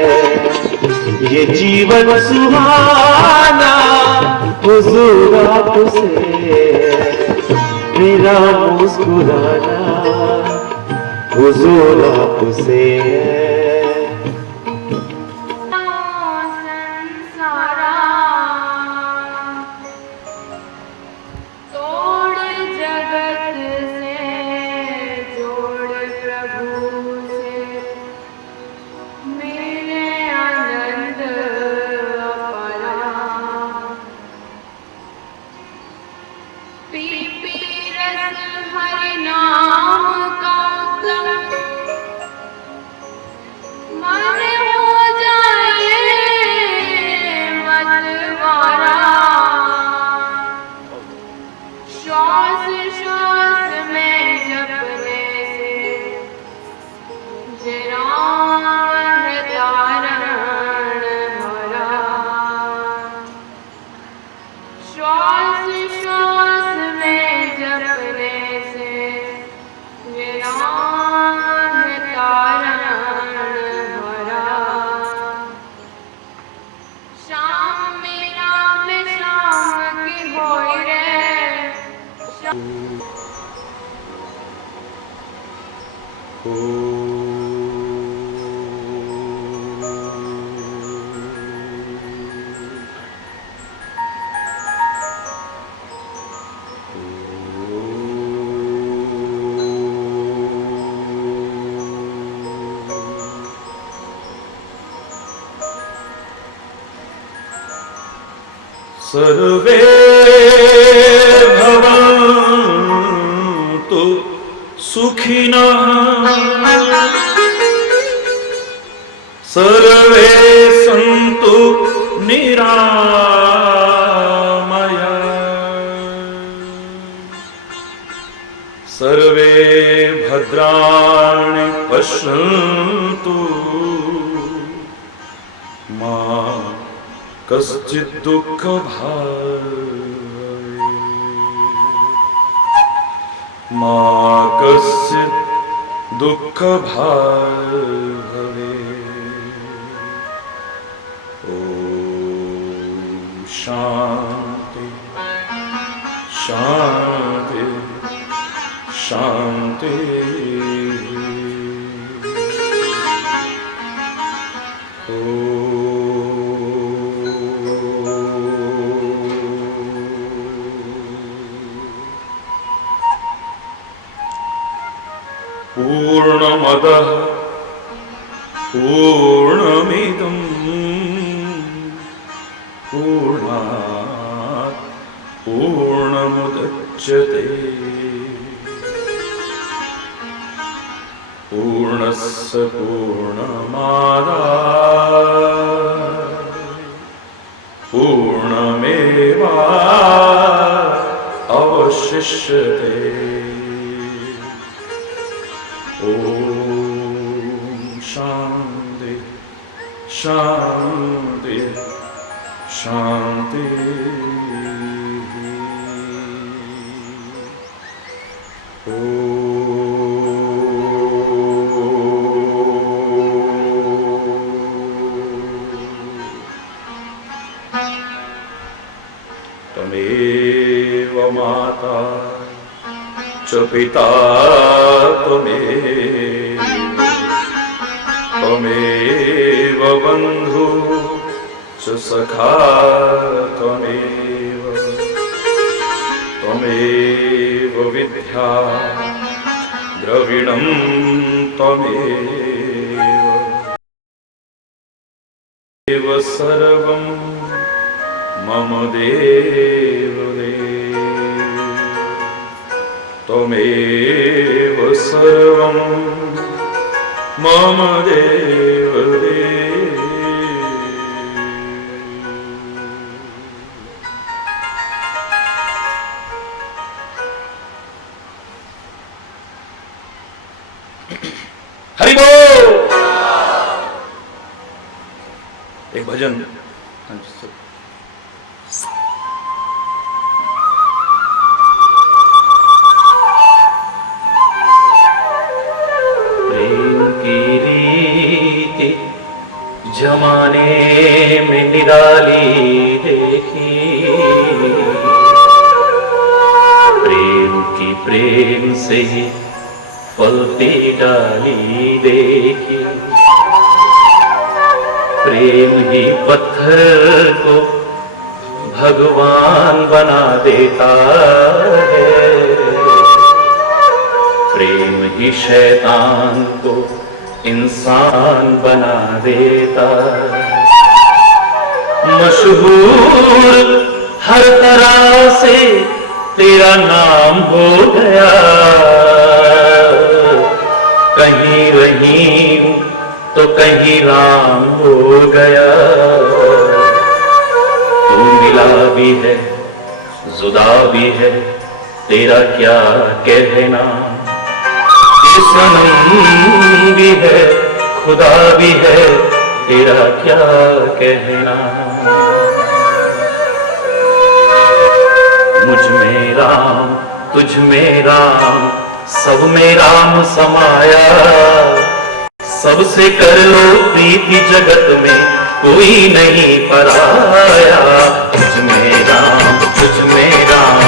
ये जीवन सुहाना हुजूर आपसे है, मेरा मुस्कुराना हुजूर आपसे है। सर्वे भवन्तु सुखिनः, सर्वे सन्तु निरामया। भद्राणि पश्यन्तु मा कश्चित् दुःखभाग् मा कश्चित् दुःखभाग् भवेत्। ॐ शान्ति शान्ति शान्ति। पूर्णमदः पूर्णमिदं पूर्णात् पूर्णमुदच्यते पूर्णस्य पूर्णमादाय पूर्णमेवावशिष्यते। ॐ शान्ति शान्ति शान्ति। त्वमेव माता च पिता त्वमेव त्वमेव बन्धु च सखा त्वमेव त्वमेव विद्या द्रविणं त्वमेव सर्वं मम देव त्वमेव सर्वं मम देव हरि बोल। एक भजन। जमाने में निराली देखी प्रेम की प्रेम से ही फलती डाली देखी प्रेम ही पत्थर को भगवान बना देता है प्रेम ही शैतान को इंसान बना देता। मशहूर हर तरह से तेरा नाम हो गया कहीं रहीम तो कहीं राम हो गया तू मिला भी है जुदा भी है तेरा क्या कहना सनम भी है खुदा भी है तेरा क्या कहना। मुझ में राम तुझ में राम सब में राम समाया सबसे कर लो प्रीति जगत में कोई नहीं पराया। तुझ में राम तुझ में राम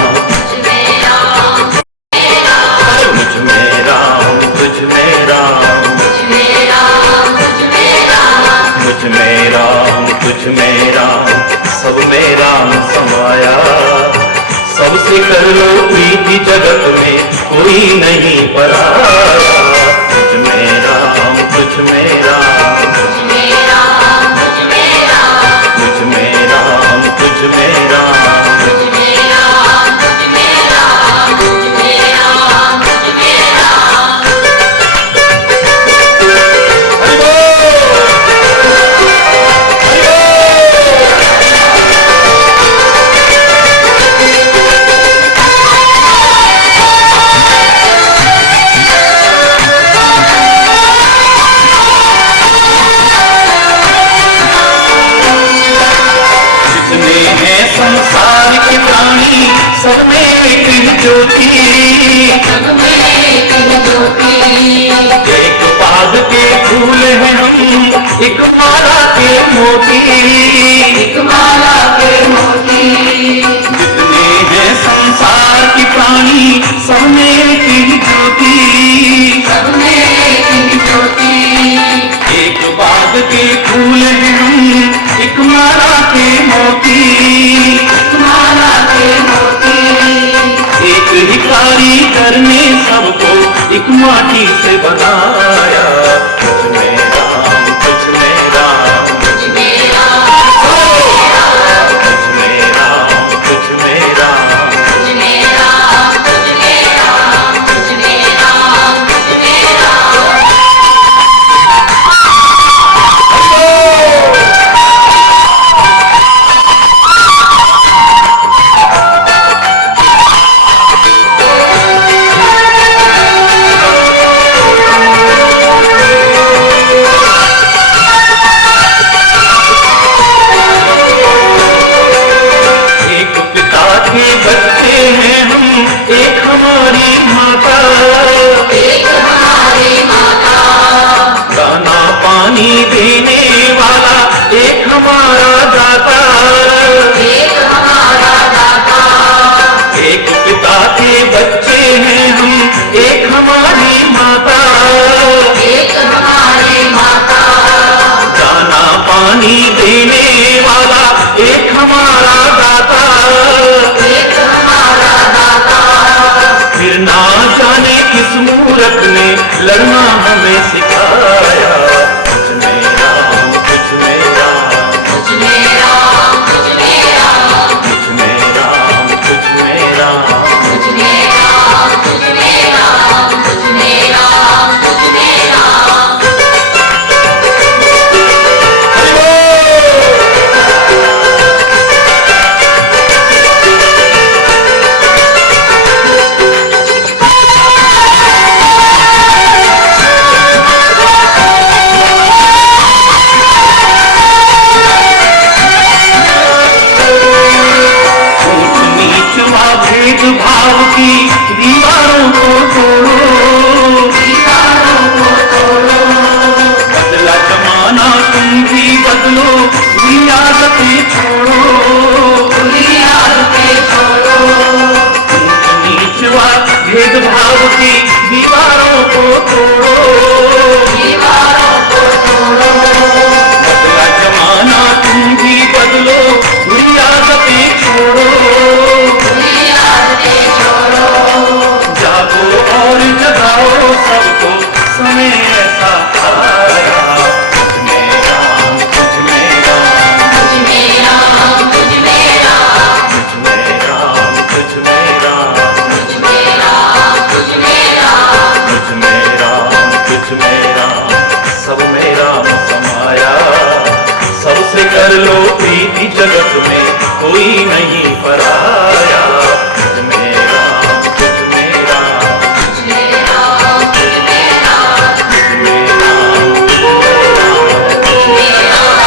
मुझ में राम तुझ में राम मुझ में राम तुझ में राम सब में राम समाया सबसे कर लो प्रीति जगत में कोई नहीं पराया। तुझ में राम तुझ में राम तुझ में राम तुझ में राम तुझ में राम मोती, एक माला के मोती, जितने हैं संसार की प्राणी सब में एक ही ज्योति, सब में एक ही ज्योति, एक बाग के फूल हैं हम, एक माला के मोती, एक माला के मोती, एक ही कारीगर ने सबको एक माटी से बनाया। तुझ में राम, तुझ में राम, तुझ में राम, तुझ में राम, तुझ में राम, तुझ में राम, तुझ में राम, तुझ में राम, तुझ में राम। एक पिता के बच्चे हैं हम, एक हमारी माता, एक हमारी माता, दाना पानी देने वाला एक हमारा दाता, एक हमारा दाता, एक पिता के बच्चे हैं हम, एक हमारी माता, एक हमारी माता, दाना पानी देने वाला एक हमारा दाता, एक हमारा दाता। फिर ना जाने किस मूर्ख ने लड़ना हमें सिखाया। तुझ में राम, तुझ में राम, तुझ में राम, तुझ में राम, तुझ में राम, तुझ में राम, तुझ में राम, तुझ में राम, तुझ में राम, तुझ में राम। ऊंच नीच व भेदभाव की दीवारों को तोड़ो, दीवारों को तोड़ो, बदला जमाना तुम भी बदलो, बुरी आदतें छोड़ो, बुरी आदतें छोड़ो, ऊंच नीच व भेदभाव की दीवारों को तोड़ो, दीवारों को तोड़ो, बदला जमाना तुम भी बदलो, बुरी आदतें छोड़ो, बुरी आदतें छोड़ो, जागो और जगाओ सबको, समय ऐसा आया। तुझ में राम, तुझ में राम, तुझ में राम, तुझ में राम, तुझ में राम, तुझ में राम, तुझ में राम, तुझ में राम, तुझ में राम, तुझ में राम, सब में राम समाया। सबसे कर लो प्रीति जगत में कोई नहीं पराया। तुझ में राम, तुझ में राम, तुझ में राम, तुझ में राम, तुझ में राम, तुझ में राम।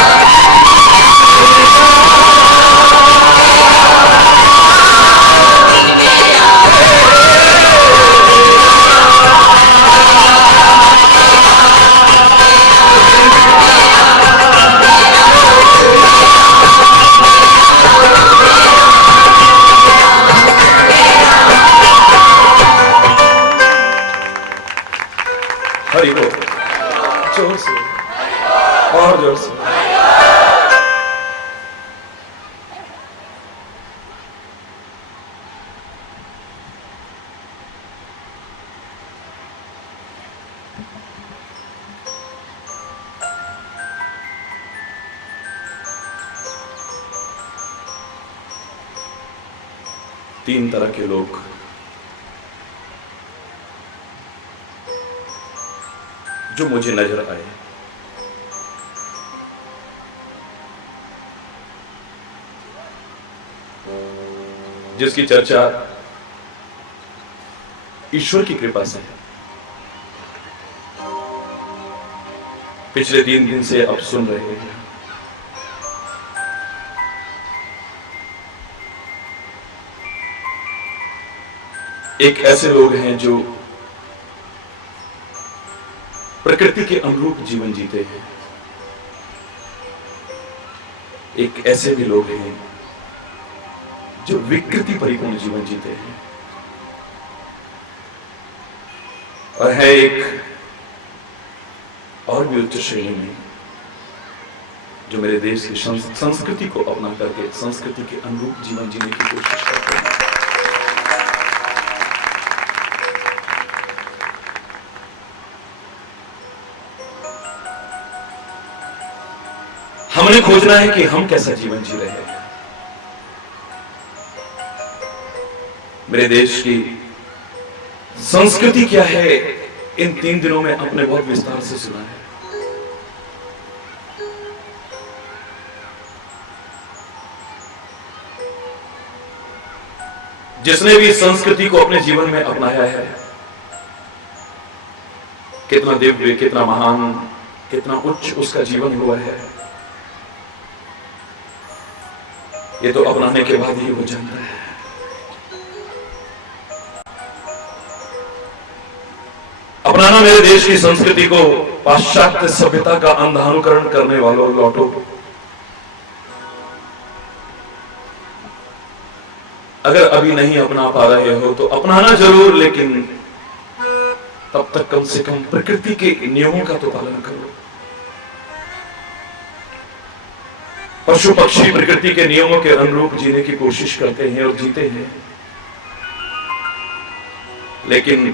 हरि बोल, जोर से और जोर से। तीन तरह के लोग जो मुझे नजर आए। जिसकी चर्चा ईश्वर की कृपा से है। पिछले 3 दिन से अब सुन रहे हैं। एक ऐसे लोग हैं जो प्रकृति के अनुरूप जीवन जीते हैं, एक ऐसे भी लोग हैं जो विकृति परिपूर्ण जीवन जीते हैं, और है एक और भी उच्च श्रेणी में जो मेरे देश की संस्कृति को अपना करके संस्कृति के अनुरूप जीवन जीने की कोशिश करते हैं। हमने खोजना है कि हम कैसा जीवन जी रहे हैं। मेरे देश की संस्कृति क्या है, इन 3 दिनों में आपने बहुत विस्तार से सुना है। जिसने भी संस्कृति को अपने जीवन में अपनाया है, कितना दिव्य, कितना महान, कितना उच्च उसका जीवन हुआ है, ये तो अपनाने के बाद ही वो जानता है। अपनाना मेरे देश की संस्कृति को पाश्चात्य सभ्यता का अंधानुकरण करने वालों लौटो। अगर अभी नहीं अपना पा रहे हो तो अपनाना जरूर, लेकिन तब तक कम से कम प्रकृति के नियमों का तो पालन करो। पशु पक्षी प्रकृति के नियमों के अनुरूप जीने की कोशिश करते हैं और जीते हैं, लेकिन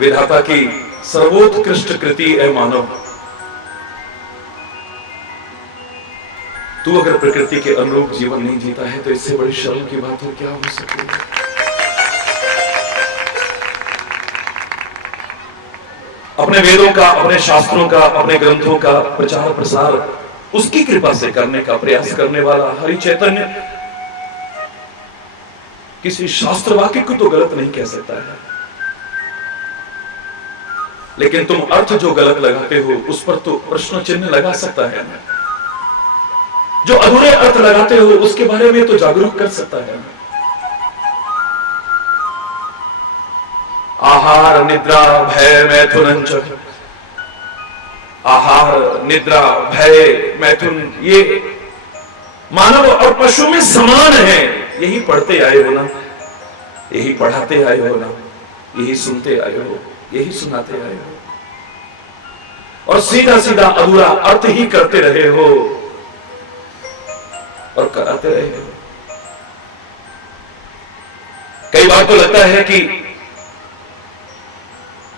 विधाता की सर्वोत्कृष्ट कृति है मानव, तू अगर प्रकृति के अनुरूप जीवन नहीं जीता है तो इससे बड़ी शर्म की बात और क्या हो सकती है। अपने वेदों का, अपने शास्त्रों का, अपने ग्रंथों का प्रचार प्रसार उसकी कृपा से करने का प्रयास करने वाला हरि चैतन्य किसी शास्त्र वाक्य को तो गलत नहीं कह सकता है, लेकिन तुम अर्थ जो गलत लगाते हो उस पर तो प्रश्न चिन्ह लगा सकता है। जो अधूरे अर्थ लगाते हो उसके बारे में तो जागरूक कर सकता है। आहार निद्रा भय मैथुन, आहार निद्रा भय मैथुन, ये मानव और पशु में समान है। यही पढ़ते आए हो ना, यही पढ़ाते आए हो ना, यही सुनते आए हो, यही सुनाते आए हो, और सीधा सीधा अधूरा अर्थ ही करते रहे हो और कराते रहे हो। कई बार तो लगता है कि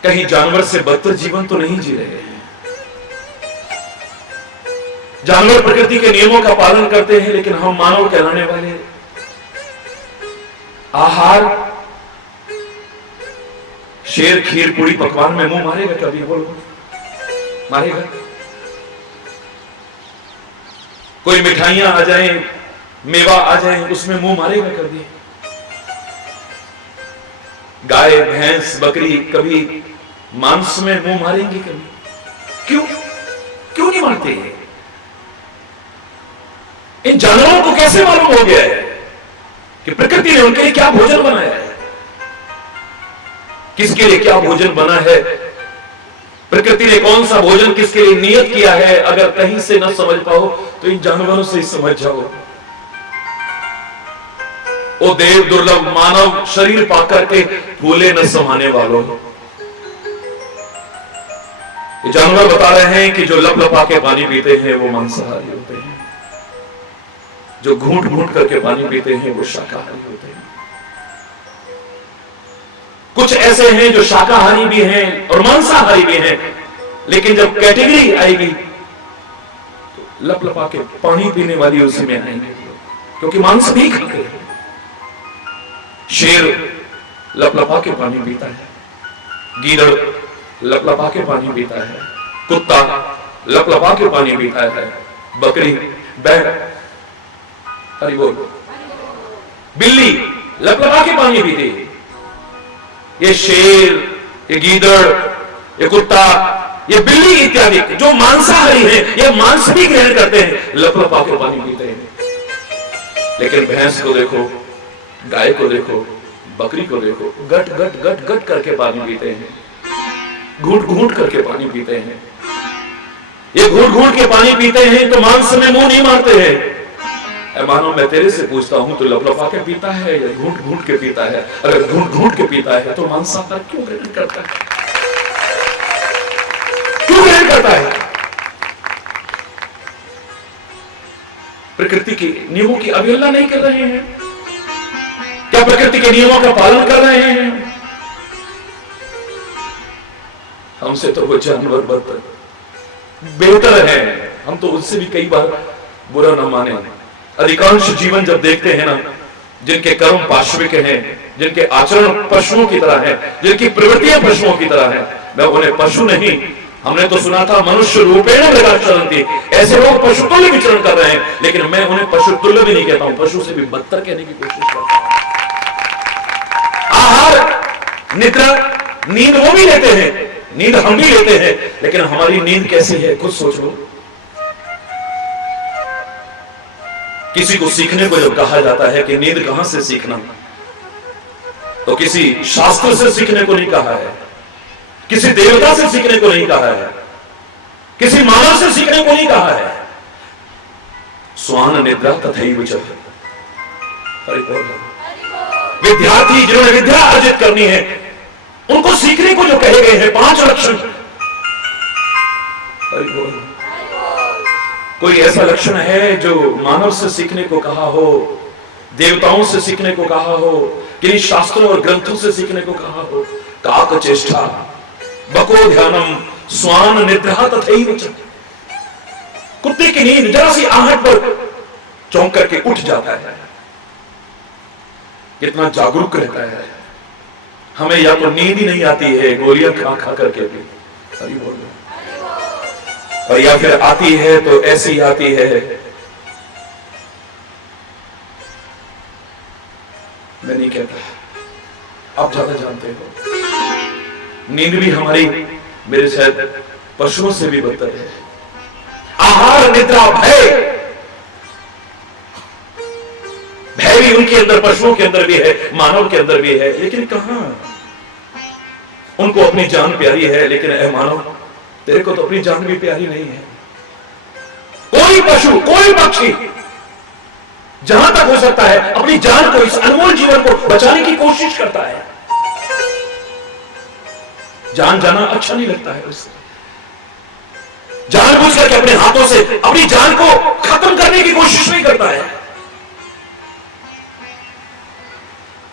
कहीं जानवर से बदतर जीवन तो नहीं जी रहे हैं। जानवर प्रकृति के नियमों का पालन करते हैं, लेकिन हम मानव कहलाने वाले आहार, शेर खीर पूरी पकवान में मुंह मारेगा कभी? बोलो, मारेगा? कोई मिठाइयां आ जाएं, मेवा आ जाए, उसमें मुंह मारेगा कभी? गाय भैंस बकरी कभी मांस में मुंह मारेंगे कभी? क्यों क्यों नहीं मारते हैं? इन जानवरों को कैसे मालूम हो गया है कि प्रकृति ने उनके लिए क्या भोजन बनाया है, किसके लिए क्या भोजन बना है, प्रकृति ने कौन सा भोजन किसके लिए नियत किया है? अगर कहीं से न समझ पाओ तो इन जानवरों से ही समझ जाओ। ओ देव दुर्लभ मानव शरीर पाकर के फूले न समाने वालों, ये जानवर बता रहे हैं कि जो लप लपा के पानी पीते हैं वो मांसाहारी होते हैं, जो घूंट घूंट करके पानी पीते हैं वो शाकाहारी होते हैं। कुछ ऐसे हैं जो शाकाहारी भी हैं और मांसाहारी भी हैं, लेकिन जब कैटेगरी आएगी तो लप लपा के पानी पीने वाली उसी में आएंगे, क्योंकि मांस भी खाते हैं। शेर लपलपा के पानी पीता है, गीदड़ लपलपा के पानी पीता है, कुत्ता लपलपा के पानी पीता है, बकरी बैल हरि बोल बिल्ली लपलपा के पानी पीती है। ये शेर, ये गीदड़, ये कुत्ता, ये बिल्ली इत्यादि जो मांसाहारी हैं, ये मांस भी ग्रहण करते हैं, लपलपा के पानी पीते हैं। लेकिन भैंस को देखो, गाय को देखो, बकरी को देखो, गट गट गट गट करके पानी पीते हैं, घूंट घूंट करके पानी पीते हैं। ये घूट घूट के पानी पीते हैं तो मांस में मुंह नहीं मारते हैं। ऐ मानो मैं तेरे से पूछता हूं तो लपलपा के पीता है या घूट घूट के पीता है? अगर घूट घूट के पीता है तो मांसाहार क्यों ग्रहण करता है? क्यों ग्रहण करता है? प्रकृति के नियमों की अवहेलना नहीं कर रहे हैं क्या? प्रकृति के नियमों का पालन कर रहे हैं? हमसे तो वो जानवर बेहतर है, हम तो उससे भी कई बार बुरा न माने। अधिकांश जीवन जब देखते हैं ना, जिनके कर्म पाशविक हैं, जिनके आचरण पशुओं की तरह है, जिनकी प्रवृत्तियां पशुओं की तरह है, मैं उन्हें पशु नहीं, हमने तो सुना था मनुष्य रूपेण विचरन्ति, ऐसे लोग पशु तुल्य विचरण कर रहे हैं, लेकिन मैं उन्हें पशु तुल्य भी नहीं कहता हूं, पशु से भी बदतर कहने की कोशिश करता हूं। आहार निद्रा नींद वो भी लेते हैं, नींद हम भी लेते हैं, लेकिन हमारी नींद कैसी है खुद सोच लो। किसी को सीखने को जब कहा जाता है कि नींद कहां से सीखना, तो किसी शास्त्र से सीखने को नहीं कहा है, किसी देवता से सीखने को नहीं कहा है, किसी मानव से सीखने को नहीं कहा है। स्वान निद्रा तथैव च। विद्यार्थी जिन्होंने विद्या अर्जित करनी है, उनको सीखने को जो कहे गए हैं 5 लक्षण, कोई ऐसा लक्षण है जो मानव से सीखने को कहा हो, देवताओं से सीखने को कहा हो, किन्हीं शास्त्रों और ग्रंथों से सीखने को कहा हो? काक चेष्टा बको ध्यानम स्वान निद्रा तथैव च। कुत्ते की नींद जरा सी आहट पर चौंक करके उठ जाता है, कितना जागरूक रहता है। हमें या तो नींद ही नहीं आती है गोलियां खा खा करके भी, हरि बोल, और या फिर आती है तो ऐसी आती है, मैं नहीं कहता, आप ज्यादा जानते हो। नींद भी हमारी मेरे शायद पशुओं से भी बदतर है। आहार निद्रा भय, भय भी उनके अंदर, पशुओं के अंदर भी है, मानव के अंदर भी है, लेकिन कहां उनको अपनी जान प्यारी है, लेकिन ऐ मानव तेरे को तो अपनी जान भी प्यारी नहीं है। कोई पशु, कोई पक्षी जहां तक हो सकता है अपनी जान को, इस अनमोल जीवन को बचाने की कोशिश करता है। जान जाना अच्छा नहीं लगता है उससे, जानबूझ करके अपने हाथों से अपनी जान को खत्म करने की कोशिश नहीं करता है।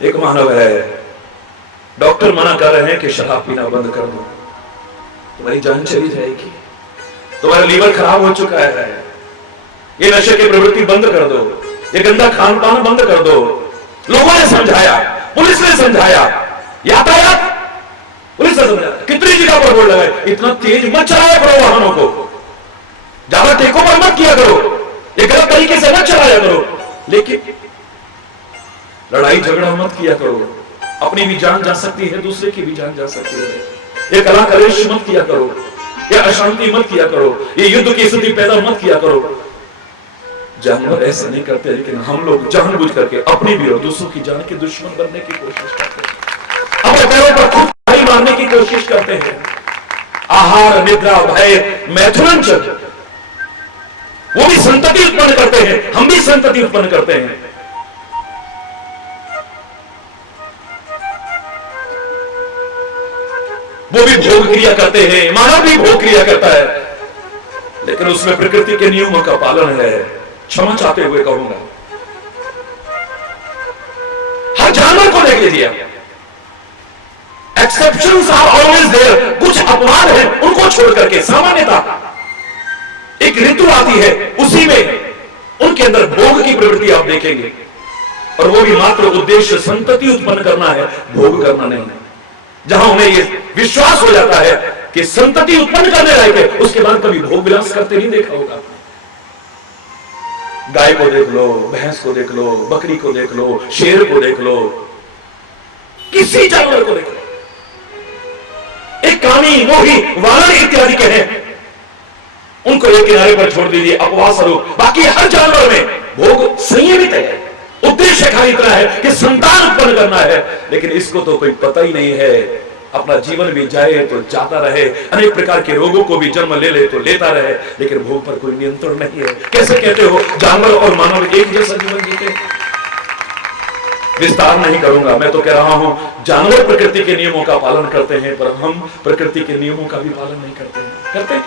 एक मानव है, डॉक्टर मना कर रहे हैं कि शराब पीना बंद कर दो, तुम्हारी जान चली जाएगी, तुम्हारा लीवर खराब हो चुका है, ये नशे की प्रवृत्ति बंद कर दो, ये गंदा खान पान बंद कर दो। लोगों ने समझाया, पुलिस ने समझाया, यातायात पुलिस ने समझाया, कितनी जगह पर बोर्ड लगाए, इतना तेज मत चलाया करो वाहनों को, ज्यादा टेको पर मत किया करो, ये गलत तरीके से मत चलाया करो, लेकिन लड़ाई झगड़ा मत किया करो, अपनी भी जान जा सकती है, दूसरे की भी जान जा सकती है। ये कला कलेश मत किया करो, ये अशांति मत किया करो, ये युद्ध की स्थिति पैदा मत किया करो। जानवर ऐसा नहीं करते, लेकिन हम लोग जानबूझ करके अपनी भी और दूसरों की जान के दुश्मन बनने की कोशिश करते हैं, अपने पैरों पर खुद भारी मारने की कोशिश करते हैं। आहार निद्रा भय मैथुन च, वो भी संतति उत्पन्न करते हैं, हम भी संतति उत्पन्न करते हैं। वो भी भोग क्रिया करते हैं, मानव भी भोग क्रिया करता है, लेकिन उसमें प्रकृति के नियमों का पालन है। क्षमा चाहते हुए कहूंगा, हर जानवर को देख लीजिए, एक्सेप्शंस आर ऑलवेज देयर। कुछ अपवाद हैं, उनको छोड़ करके सामान्यता एक ऋतु आती है, उसी में उनके अंदर भोग की प्रवृत्ति आप देखेंगे, और वो भी मात्र उद्देश्य संतति उत्पन्न करना है, भोग करना नहीं है। जहां उन्हें ये विश्वास हो जाता है कि संतति उत्पन्न करने लायक है, उसके बाद कभी भोग विलास करते नहीं देखा होगा। गाय को देख लो, भैंस को देख लो, बकरी को देख लो, शेर को देख लो, किसी जानवर को देख लो, एक कामी, मोही, वानर इत्यादि के हैं, उनको एक किनारे पर छोड़ दीजिए, अपवाद स्वरूप बाकी हर जानवर में भोग संयमित है। उद्देश्य खाली इतना है कि संतान उत्पन्न करना है, लेकिन इसको तो कोई पता ही नहीं है। अपना जीवन भी जाए तो जाता रहे, अनेक प्रकार के रोगों को भी जन्म ले ले तो लेता रहे, लेकिन भोग पर कोई नियंत्रण नहीं है। कैसे कहते हो जानवर और मानव एक जैसा जीवन जीते? विस्तार नहीं करूंगा, मैं तो कह रहा हूं जानवर प्रकृति के नियमों का पालन करते हैं, पर हम प्रकृति के नियमों का भी पालन नहीं करते हैं। करते हैं?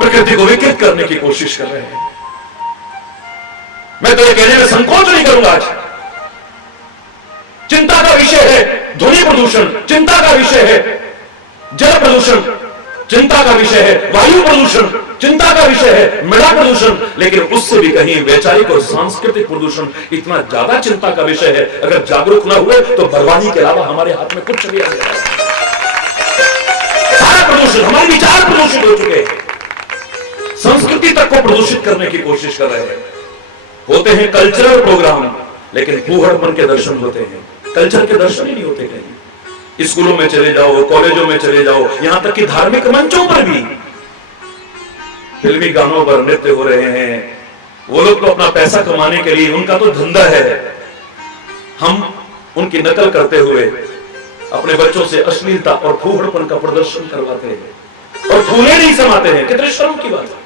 प्रकृति को विकृत करने की कोशिश कर रहे हैं। मैं तो ये कहने में संकोच नहीं करूंगा। आज चिंता का विषय है ध्वनि प्रदूषण, चिंता का विषय है जल प्रदूषण, चिंता का विषय है वायु प्रदूषण, चिंता का विषय है मृदा प्रदूषण, लेकिन उससे भी कहीं वैचारिक और सांस्कृतिक प्रदूषण इतना ज्यादा चिंता का विषय है। अगर जागरूक न हुए तो बर्बादी के अलावा हमारे हाथ में कुछ नहीं है। सारा प्रदूषण, हमारे विचार प्रदूषित हो चुके हैं, संस्कृति तक को प्रदूषित करने की कोशिश कर रहे हैं। होते हैं कल्चरल प्रोग्राम, लेकिन फूहड़पन के दर्शन होते हैं, कल्चर के दर्शन ही नहीं होते। कहीं स्कूलों में चले जाओ, कॉलेजों में चले जाओ, यहां तक कि धार्मिक मंचों पर भी फिल्मी गानों पर नृत्य हो रहे हैं। वो लोग तो अपना पैसा कमाने के लिए, उनका तो धंधा है। हम उनकी नकल करते हुए अपने बच्चों से अश्लीलता और फूहड़पन का प्रदर्शन करवाते हैं और फूले नहीं समाते हैं। कितने शर्म की बात है।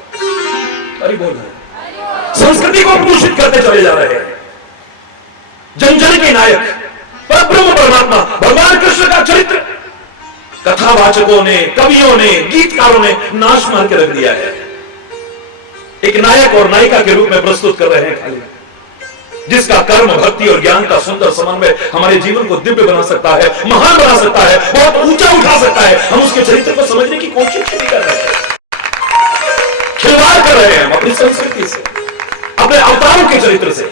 अरे बोल रहे संस्कृति को प्रदूषित करते चले जा रहे हैं। जन जन के नायक परब्रह्म परमात्मा भगवान कृष्ण का चरित्र कथावाचकों ने, कवियों ने, गीतकारों ने नाश मार के रख दिया है। एक नायक और नायिका के रूप में प्रस्तुत कर रहे हैं खाली, जिसका कर्म, भक्ति और ज्ञान का सुंदर समन्वय हमारे जीवन को दिव्य बना सकता है, महान बना सकता है, बहुत ऊंचा उठा सकता है। हम उसके चरित्र को समझने की कोशिश नहीं कर रहे हैं, खिलवाड़ कर रहे हैं हम अपनी संस्कृति से, अपने अवतारों के चरित्र से।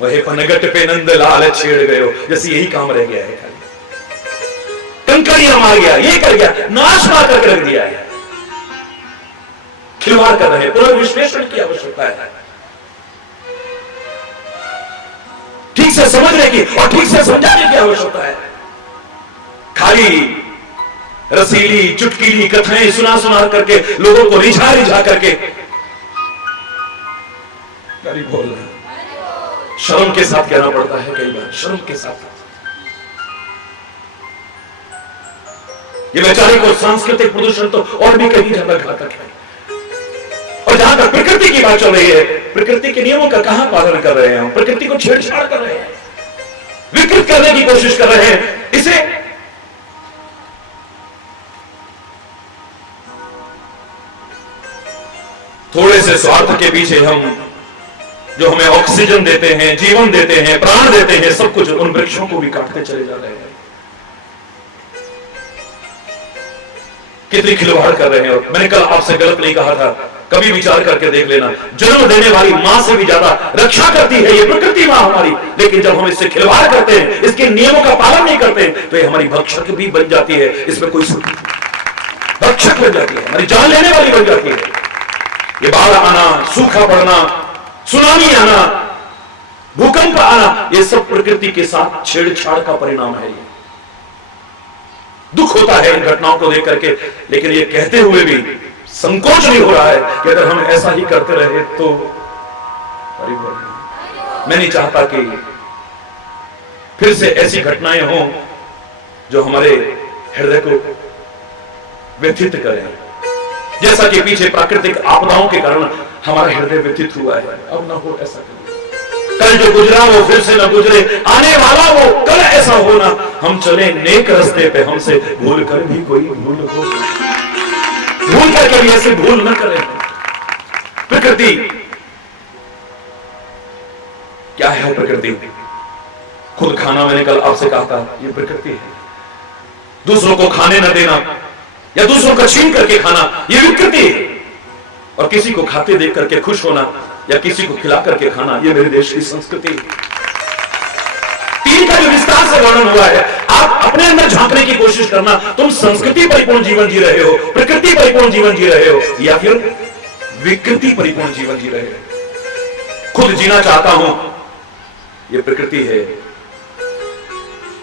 वही पनगट पे नंद लाल छेड़ गयो, जैसे यही काम रह गया है। कंकड़ियां मार गया, ये कर गया, नाश मार करके रख दिया है। खिलवाड़ कर रहे हैं। पुनर्विश्लेषण की आवश्यकता है, ठीक से समझने की और ठीक से समझाने की आवश्यकता है। खाली रसीली चुटकीली कथाएं सुना सुना करके लोगों को रिझा रिझा करके बोल रहे हैं। शर्म के साथ कहना पड़ता है कई बार, शर्म के साथ। ये वैचारिक और सांस्कृतिक प्रदूषण तो और भी कहीं ज्यादा घातक है। और जहां तक प्रकृति की बात चल रही है, प्रकृति के नियमों का कहां पालन कर रहे हैं हम? प्रकृति को छेड़छाड़ कर रहे हैं, विकृत करने की कोशिश कर रहे हैं। इसे थोड़े से स्वार्थ के पीछे हम जो हमें ऑक्सीजन देते हैं, जीवन देते हैं, प्राण देते हैं, सब कुछ उन वृक्षों को भी काटते चले जा रहे हैं। कितनी खिलवाड़ कर रहे हैं। और मैंने कल आपसे गलत नहीं कहा था, कभी विचार करके देख लेना, जन्म देने वाली मां से भी ज्यादा रक्षा करती है ये प्रकृति मां हमारी। लेकिन जब हम इससे खिलवाड़ करते हैं, इसके नियमों का पालन नहीं करते, तो ये हमारी भक्षक भी बन जाती है। इसमें कोई भक्षक बन जाती है, हमारी जान लेने वाली बन जाती है। ये बाढ़ आना, सूखा पड़ना, सुनामी आना, भूकंप आना, ये सब प्रकृति के साथ छेड़छाड़ का परिणाम है। दुख होता है इन घटनाओं को देख करके, लेकिन ये कहते हुए भी संकोच नहीं हो रहा है कि अगर हम ऐसा ही करते रहे तो मैं नहीं चाहता कि फिर से ऐसी घटनाएं हों जो हमारे हृदय को व्यथित करें, जैसा कि पीछे प्राकृतिक आपदाओं के कारण हमारा हृदय व्यथित हुआ है। अब ना हो ऐसा कभी। कल जो गुजरा वो फिर से न गुजरे, आने वाला वो कल ऐसा होना। हम चले नेक रास्ते पे, हमसे भूल कर भी कोई भूल हो, भूल करके भी ऐसे भूल न करें। प्रकृति क्या है? प्रकृति खुद खाना, मैंने कल आपसे कहा था, ये प्रकृति है। दूसरों को खाने न देना या दूसरों का छीन करके खाना, ये विकृति है। और किसी को खाते देख करके खुश होना या किसी को खिला करके खाना, ये मेरे देश की संस्कृति है। तीन का जो विस्तार से वर्णन हुआ है, आप अपने अंदर झांकने की कोशिश करना। तुम संस्कृति परिपूर्ण जीवन जी रहे हो, प्रकृति परिपूर्ण जीवन जी रहे हो, या फिर विकृति परिपूर्ण जीवन जी रहे हो। खुद जीना चाहता हूं, ये प्रकृति है।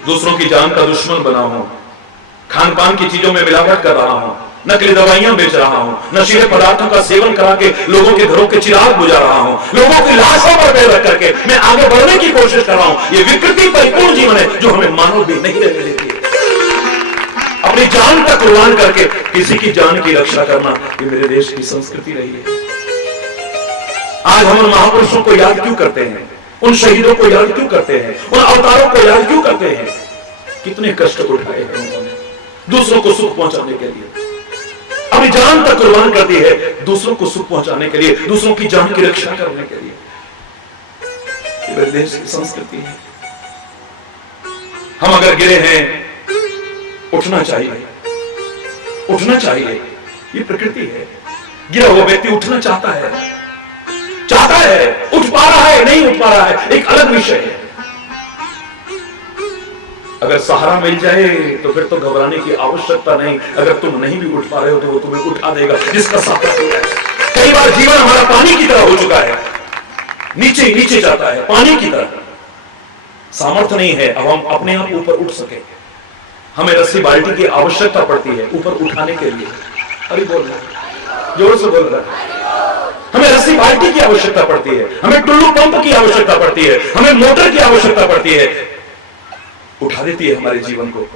दूसरों की जान का दुश्मन बना हूं, खान पान की चीजों में मिलावट कर रहा हूं, नकली दवाइयां बेच रहा हूं, नशीले पदार्थों का सेवन करा के लोगों के घरों के चिराग बुझा रहा हूं, लोगों की लाशों पर पैर रख करके मैं आगे बढ़ने की कोशिश कर रहा हूं। ये विकृति परिपूर्ण जीवन है जो हमें मानव भी नहीं रहने देती है। अपनी जान का कुर्बान करके किसी की जान की रक्षा करना, ये मेरे देश की संस्कृति रही है। आज हम उन महापुरुषों को याद क्यों करते हैं, उन शहीदों को याद क्यों करते हैं, उन अवतारों को याद क्यों करते हैं? कितने कष्ट उठाए हैं उन्होंने दूसरों को सुख पहुंचाने के लिए, अपनी जान तक कुर्बान कर दी है दूसरों को सुख पहुंचाने के लिए, दूसरों की जान की रक्षा करने के लिए। ये मेरे देश की संस्कृति है। हम अगर गिरे हैं, उठना चाहिए, उठना चाहिए। ये प्रकृति है। गिरा हुआ व्यक्ति उठना चाहता है, उठ पा रहा है, नहीं उठ पा रहा है, एक अलग विषय है। अगर सहारा मिल जाए तो फिर तो घबराने की आवश्यकता नहीं। अगर तुम नहीं भी उठ पा रहे हो तो वो तुम्हें उठा देगा जिसका सहारा मिल जाए। कई बार जीवन हमारा पानी की तरह हो चुका है, नीचे नीचे जाता है, पानी की तरह। सामर्थ्य नहीं है अब हम अपने आप ऊपर उठ सके। हमें रस्सी बाल्टी की आवश्यकता पड़ती है ऊपर उठाने के लिए। अरे बोल रहा, जोर से बोल रहा। हमें रस्सी बाल्टी की आवश्यकता पड़ती है, हमें टुल्लू पंप की आवश्यकता पड़ती है, हमें मोटर की आवश्यकता पड़ती है। उठा देती है हमारे जीवन को।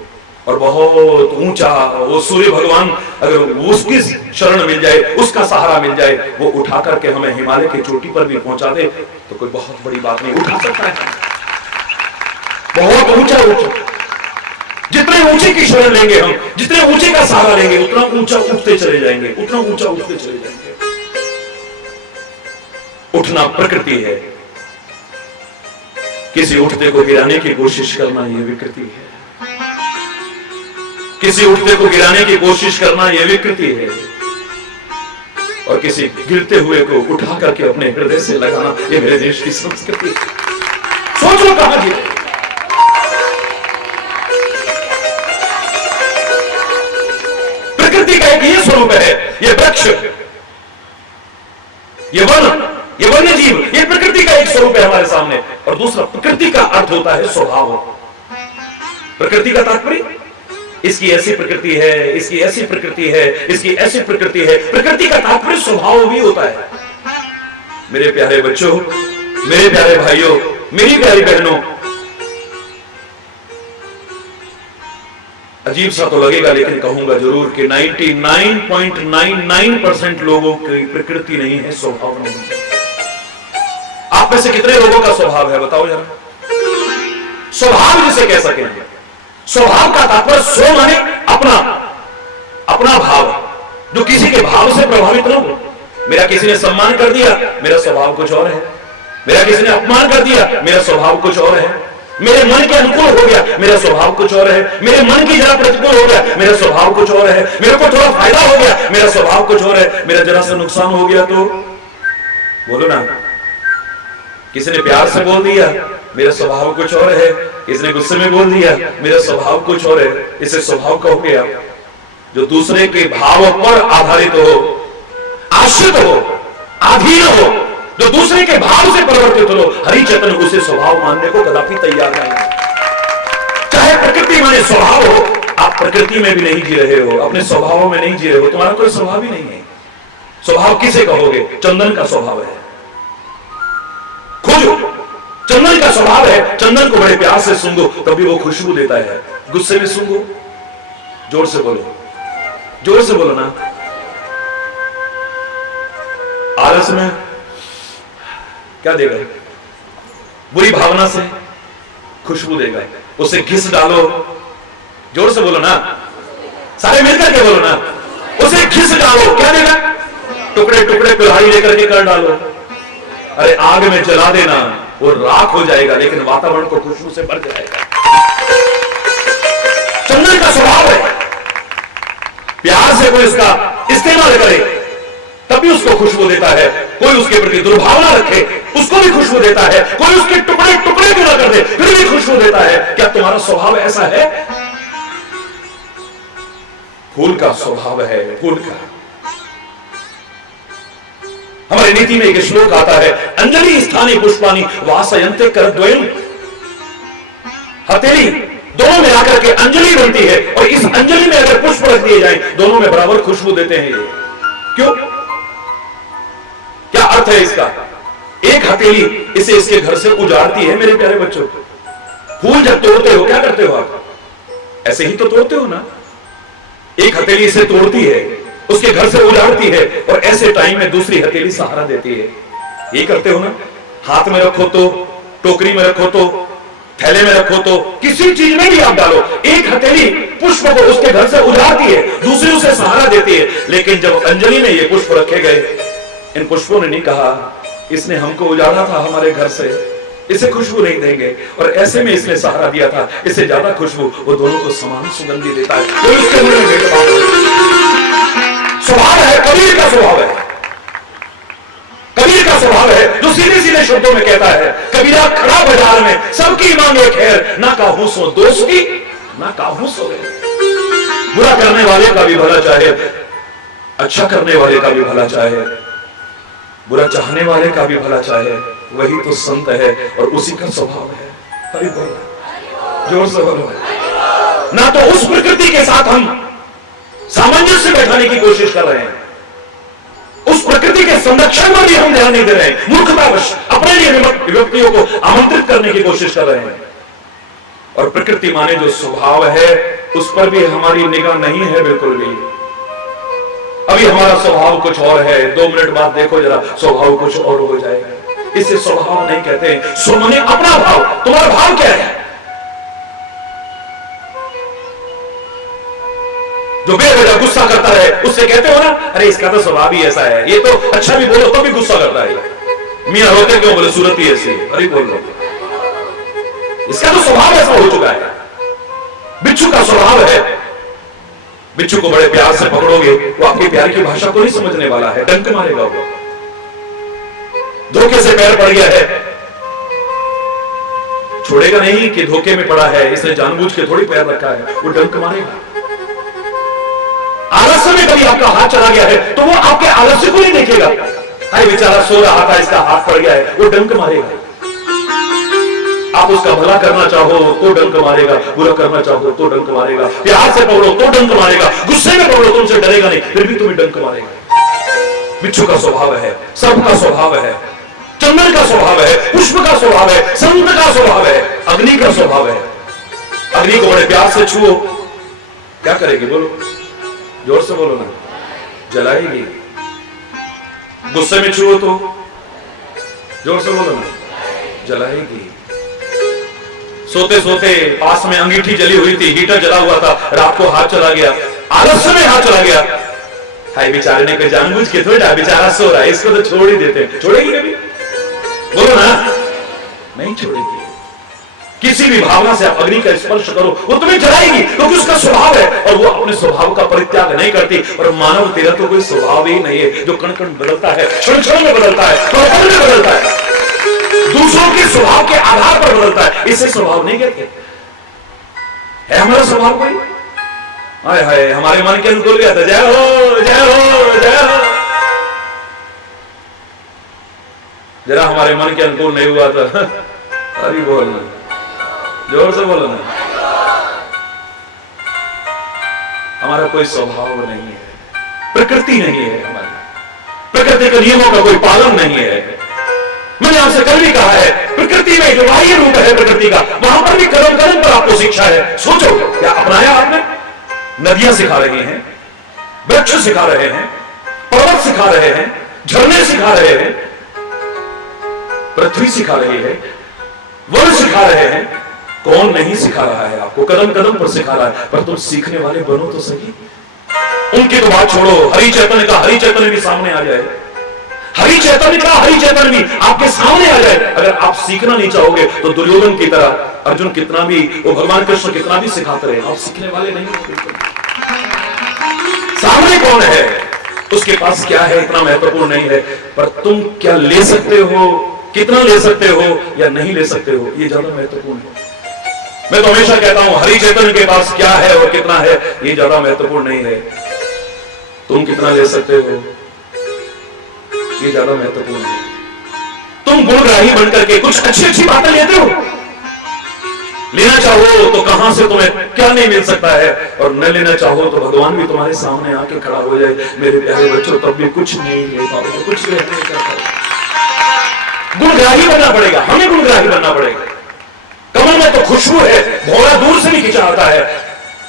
और बहुत ऊंचा वो सूर्य भगवान अगर उसकी शरण मिल जाए, उसका सहारा मिल जाए, वो उठा करके हमें हिमालय की चोटी पर भी पहुंचा दे तो कोई बहुत बड़ी बात नहीं। उठा सकता है बहुत ऊंचा ऊंचा। जितने ऊंचे की शरण लेंगे हम, जितने ऊंचे का सहारा लेंगे, उतना ऊंचा उठते चले जाएंगे, उतना ऊंचा उठते चले जाएंगे। उठना प्रकृति है। किसी उठते को गिराने की कोशिश करना यह विकृति है। किसी उठते को गिराने की कोशिश करना यह विकृति है। और किसी गिरते हुए को उठा करके अपने हृदय से लगाना यह मेरे देश की संस्कृति है। सोचो कहां गिरे। प्रकृति का एक ये स्वरूप है, ये वृक्ष, ये वन, ये वन्य जीव, ये प्रकृति का एक स्वरूप है हमारे सामने। और दूसरा, प्रकृति का अर्थ होता है स्वभाव। प्रकृति का तात्पर्य इसकी ऐसी प्रकृति है, इसकी ऐसी प्रकृति है, इसकी ऐसी प्रकृति है। प्रकृति का तात्पर्य स्वभाव भी होता है। मेरे प्यारे बच्चों, मेरे प्यारे भाइयों, मेरी प्यारी बहनों, अजीब सा तो लगेगा लेकिन कहूंगा जरूर कि 99.99% लोगों की प्रकृति नहीं है, स्वभाव नहीं है। आप में से कितने लोगों का स्वभाव है बताओ जरा। स्वभाव जिसे कह सके, स्वभाव का तात्पर्य स्व माने अपना, अपना भाव, जो किसी के भाव से प्रभावित न हो। मेरा किसी ने सम्मान कर दिया, मेरा स्वभाव कुछ और है। मेरा किसी ने अपमान कर दिया, मेरा स्वभाव कुछ और है। मेरे मन के अनुकूल हो गया, मेरा स्वभाव कुछ और है। मेरे मन की जरा प्रतिकूल हो गया, मेरा स्वभाव कुछ और है। मेरे को थोड़ा फायदा हो गया, मेरा स्वभाव कुछ और है। मेरा जरा सा नुकसान हो गया तो बोलो ना। किसी ने प्यार से बोल दिया, मेरा स्वभाव कुछ और है। किसी ने गुस्से में बोल दिया, मेरा स्वभाव कुछ और है। इसे स्वभाव कहोगे आप। जो दूसरे के भाव पर आधारित हो, आश्रित हो, अधीन हो, जो दूसरे के भाव से परिवर्तित हो, हरिचेतन उसे स्वभाव मानने को कदापि तैयार नहीं है। चाहे प्रकृति माने स्वभाव हो, आप प्रकृति में भी नहीं जी रहे हो, अपने स्वभाव में नहीं जी रहे हो, तुम्हारा कोई स्वभाव ही नहीं है। स्वभाव किसे कहोगे? चंदन का स्वभाव है। खोजो, चंदन का स्वभाव है। चंदन को बड़े प्यार से सूंघो तभी वो खुशबू देता है। गुस्से में सूंघो, जोर से बोलो, जोर से बोलो ना। आलस में क्या देगा? बुरी भावना से खुशबू देगा। उसे घिस डालो, जोर से बोलो ना, सारे मिलकर के बोलो ना। उसे घिस डालो, क्या देगा? टुकड़े टुकड़े कुल्हाड़ी लेकर के कर डालो। अरे आग में जला देना, वो राख हो जाएगा लेकिन वातावरण को खुशबू से भर जाएगा। चंदन का स्वभाव है। प्यार से कोई इसका इस्तेमाल करे तभी उसको खुशबू देता है। कोई उसके प्रति दुर्भावना रखे, उसको भी खुशबू देता है। कोई उसके टुकड़े टुकड़े भी ना कर दे, फिर भी खुशबू देता है। क्या तुम्हारा स्वभाव ऐसा है? फूल का स्वभाव है, फूल का। हमारी नीति में एक श्लोक आता है, अंजलि स्थानी पुष्पानी वासयन्ते करद्वयम्। हथेली दोनों मिलाकर के अंजलि बनती है, और इस अंजलि में अगर पुष्प रख दिए जाए, दोनों में बराबर खुशबू देते हैं। ये क्यों? क्या अर्थ है इसका? एक हथेली इसे इसके घर से उजाड़ती है। मेरे प्यारे बच्चों, फूल जब तोड़ते हो क्या करते हो आप? ऐसे ही तो तोड़ते हो ना। एक हथेली इसे तोड़ती है, उसके घर से उजाड़ती है, और ऐसे टाइम में दूसरी हथेली सहारा देती है। ये करते हो ना। हाथ में रखो तो, टोकरी में रखो तो, थैले में रखो तो, किसी चीज में भी आप डालो, एक हथेली पुष्प को उसके घर से उजाड़ती है, दूसरी उसे सहारा देती है। लेकिन जब अंजलि में ये पुष्प रखे गए, इन पुष्पों ने नहीं कहा इसने हमको उजाड़ा था हमारे घर से, इसे खुशबू नहीं देंगे, और ऐसे में इसने सहारा दिया था, इससे ज्यादा खुशबू, वो दोनों को समान सुगंधी देता है। कोई उसके मुंह में भेदभाव नहीं। स्वभाव है, कबीर का स्वभाव है। कबीर का स्वभाव है जो सीधे सीधे शब्दों में कहता है, कबीरा खड़ा बाजार में सबकी मांगे खैर, ना काहू सो दोस्ती ना काहू सो गैर। बुरा करने वाले का भी भला चाहे, अच्छा करने वाले का भी भला चाहे, बुरा चाहने वाले का भी भला चाहे, वही तो संत है और उसी का स्वभाव है। हरि बोल, जोर से बोलो। ना तो उस प्रकृति के साथ हम सामंजस्य बैठाने की कोशिश कर रहे हैं, उस प्रकृति के संरक्षण में भी हम ध्यान नहीं दे रहे हैं, मूर्खतावश अपने लिए व्यक्तियों को आमंत्रित करने की कोशिश कर रहे हैं। और प्रकृति माने जो स्वभाव है उस पर भी हमारी निगाह नहीं है बिल्कुल भी। अभी हमारा स्वभाव कुछ और है, 2 मिनट बाद देखो जरा स्वभाव कुछ और हो जाएगा। इसे स्वभाव नहीं कहते, सो माने अपना भाव। तुम्हारा भाव क्या है? जो बेवजह गुस्सा करता है उससे कहते हो ना, अरे इसका तो स्वभाव ही ऐसा है, ये तो अच्छा भी बोलो तो भी गुस्सा करता है। मियां रोते क्यों? बोले सूरत ही ऐसी है। अरे बोल लो, इसका तो स्वभाव ऐसा हो चुका है। बिच्छू का स्वभाव है, बिच्छू को बड़े प्यार से पकड़ोगे, वो आपके प्यार की भाषा को नहीं समझने वाला है, डंक मारेगा वो। धोखे से पैर पड़ गया है, छोड़ेगा नहीं कि धोखे में पड़ा है, इसने जानबूझ के थोड़ी पैर रखा है, वो डंक मारेगा। आलस्य में कभी आपका हाथ चला गया है तो वो आपके आलस्य को नहीं देखेगा, अरे बेचारा सो रहा था इसका हाथ पड़ गया है, वो डंक मारेगा। आप उसका भला करना चाहो तो डंक मारेगा, बुरा करना चाहो तो डंक मारेगा, प्यार से पकड़ो तो डंक मारेगा, गुस्से में पकड़ो तुमसे डरेगा नहीं, फिर भी तुम्हें डंक मारेगा। बिच्छू का स्वभाव है, सर्प का स्वभाव है, चंदन का स्वभाव है, पुष्प का स्वभाव है, संत का स्वभाव है, अग्नि का स्वभाव है। अग्नि को बड़े प्यार से छुओ, क्या करेगी? बोलो, जोर से बोलो ना। जलाएगी। गुस्से में छुओ तो, जोर से बोलो ना, जलाएगी। सोते सोते पास में अंगीठी जली हुई थी, हीटर जला हुआ था, रात को हाथ चला गया, आलस्य में हाथ चला गया, हाय बेचारे ने कोई जानबूझ के थोड़ा, बेचारा सो रहा है इसको तो छोड़ ही देते हैं। छोड़ेगी कभी? बोलो ना, नहीं छोड़ेगी। किसी भी भावना से आप अग्नि का स्पर्श करो वो तुम्हें जलाएगी, क्योंकि उसका स्वभाव है और वो अपने स्वभाव का परित्याग नहीं करती। और मानव तेरा तो कोई स्वभाव ही नहीं है जो कण कण बदलता है, क्षण क्षण में बदलता है, पल में बदलता है, दूसरों के स्वभाव के आधार पर बदलता है। इसे स्वभाव नहीं कहते। है हमारा स्वभाव कोई? हाय हाय, हमारे मन के अनुकूल गया था, जय हो जय हो जय हो। जरा हमारे मन के अनुकूल नहीं हुआ था, अभी बोलना, जोर से बोलो ना। हमारा कोई स्वभाव नहीं है, प्रकृति नहीं है हमारी, प्रकृति के नियमों का कोई पालन नहीं है। मैंने आपसे कल भी कहा है, प्रकृति में जो बाह्य रूप है प्रकृति का, वहां पर भी कदम कदम पर आपको शिक्षा है। सोचो, क्या अपनाया आपने? नदियां सिखा रही हैं, वृक्ष सिखा रहे हैं, पर्वत सिखा रहे हैं, झरने सिखा रहे हैं, पृथ्वी सिखा रही है, वन सिखा रहे हैं। कौन नहीं सिखा रहा है आपको? कदम कदम पर सिखा रहा है, पर तुम सीखने वाले बनो तो सही। उनकी तो बात छोड़ो, हरि चैतन्य का हरि चैतन्य भी सामने आ जाए, हरि चैतन्य का हरि चैतन्य भी आपके सामने आ जाए। अगर आप सीखना नहीं चाहोगे तो दुर्योधन की तरह अर्जुन कितना भी, वो भगवान कृष्ण कितना भी सिखाते रहे, आप सीखने वाले नहीं हो। सामने कौन है, उसके पास क्या है, इतना महत्वपूर्ण नहीं है, पर तुम क्या ले सकते हो, कितना ले सकते हो या नहीं ले सकते हो, ये ज्यादा महत्वपूर्ण है। मैं तो हमेशा कहता हूं, हरि चैतन्य के पास क्या है और कितना है ये ज्यादा महत्वपूर्ण नहीं है, तुम कितना ले सकते हो ये ज्यादा महत्वपूर्ण है। तुम गुणग्राही बनकर के कुछ अच्छी अच्छी बातें लेते हो, लेना चाहो तो कहां से तुम्हें क्या नहीं मिल सकता है, और न लेना चाहो तो भगवान भी तुम्हारे सामने आके खड़ा हो जाए। मेरे प्यारे बच्चों, तब भी कुछ नहीं ले पाओगे, कुछ नहीं कर पाओगे। गुणग्राही बनना पड़ेगा, हमें गुणग्राही बनना पड़ेगा। कमल में तो खुशबू है, भौरा दूर से भी खिंचा आता है,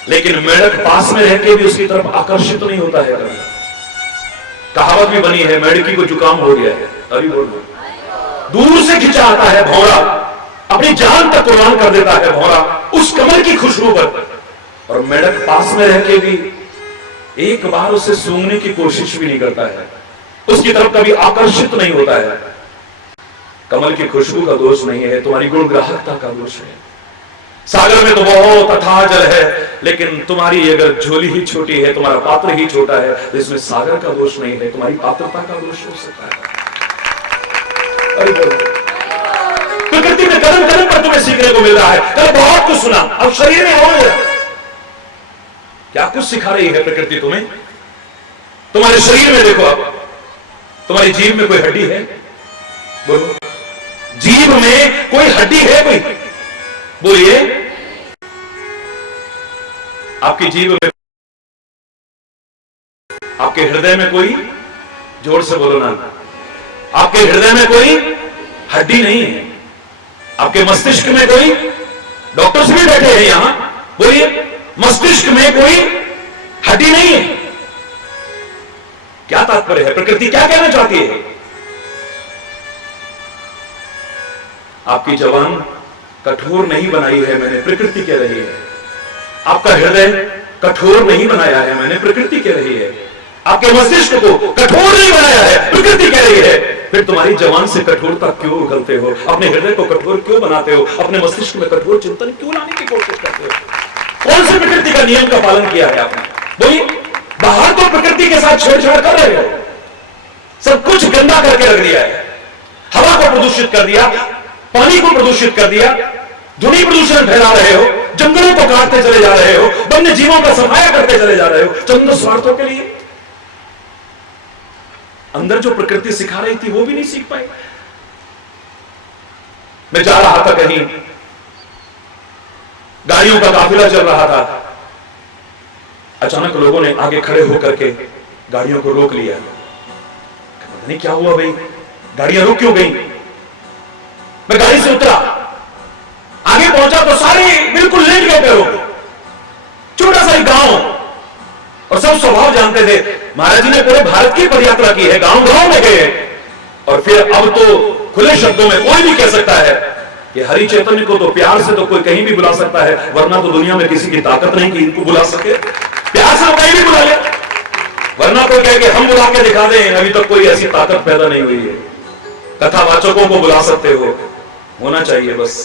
लेकिन मेढक पास में रह के भी उसकी तरफ आकर्षित नहीं होता है। कहावत भी बनी है, मेढकी को जुकाम हो गया है, अभी बोल दूर से खिंचा आता है भौरा, अपनी जान तक कुर्बान कर देता है भौरा उस कमल की खुशबू पर, और मेढक पास में रह के भी एक बार उसे सूंघने की कोशिश भी नहीं करता है, उसकी तरफ कभी आकर्षित नहीं होता है। कमल की खुशबू का दोष नहीं है, तुम्हारी गुणग्राहकता का दोष है। सागर में तो बहुत अथाह जल है, लेकिन तुम्हारी अगर झोली ही छोटी है, तुम्हारा पात्र ही छोटा है, तो इसमें सागर का दोष नहीं है, तुम्हारी पात्रता का दोष हो सकता है। प्रकृति में कदम कदम पर तुम्हें सीखने को मिल रहा है। कल बहुत कुछ सुना, अब शरीर में हो क्या कुछ सिखा रही है प्रकृति तुम्हें? तुम्हारे शरीर में देखो, अब तुम्हारी जीभ में कोई हड्डी है? बोलो, जीभ में कोई हड्डी है? कोई बोलिए। आपकी जीभ में, आपके हृदय में कोई, जोर से बोलो ना, आपके हृदय में कोई हड्डी नहीं है। आपके मस्तिष्क में कोई, डॉक्टर्स भी बैठे हैं यहां, बोलिए, मस्तिष्क में कोई हड्डी नहीं है। क्या तात्पर्य है? प्रकृति क्या कहना चाहती है? आपकी जबान कठोर नहीं बनाई है मैंने, प्रकृति कह रही है। आपका हृदय कठोर नहीं बनाया है मैंने, प्रकृति कह रही है। आपके मस्तिष्क को कठोर नहीं बनाया है, प्रकृति कह रही है। फिर तुम्हारी जबान से कठोरता क्यों उगलते हो? अपने हृदय को कठोर क्यों बनाते हो? अपने मस्तिष्क में कठोर चिंतन क्यों लाने की कोशिश करते हो? कौन से प्रकृति का नियम का पालन किया है आपने? बोलिए। बाहर तो प्रकृति के साथ छेड़छाड़ कर रहे हो, सब कुछ गंदा करके रख दिया है, हवा को प्रदूषित कर दिया, पानी को प्रदूषित कर दिया, ध्वनि प्रदूषण फैला रहे हो, जंगलों को काटते चले जा रहे हो, वन्य जीवों का सफाया करते चले जा रहे हो, चंद स्वार्थों के लिए। अंदर जो प्रकृति सिखा रही थी वो भी नहीं सीख पाई। मैं जा रहा था कहीं, गाड़ियों का काफिला चल रहा था, अचानक लोगों ने आगे खड़े होकर के गाड़ियों को रोक लिया। पता नहीं क्या हुआ भाई, गाड़ियां रुक क्यों गई? मैं गाड़ी से उतरा, आगे पहुंचा तो सारे बिल्कुल लेट गए पैरों, छोटा सा गांव, और सब स्वभाव जानते थे। महाराज जी ने पूरे भारत की पदयात्रा की है, गांव गांव में गए, और फिर अब तो खुले शब्दों में कोई भी कह सकता है कि हरि चैतन्य को तो प्यार से तो कोई कहीं भी बुला सकता है, वरना तो दुनिया में किसी की ताकत नहीं कि इनको बुला सके। प्यार से वो कहीं भी बुला ले, वरना कोई कहे कि हम बुला के दिखा दें, अभी तक कोई ऐसी ताकत पैदा नहीं हुई है। कथावाचकों को बुला सकते हो, होना चाहिए बस।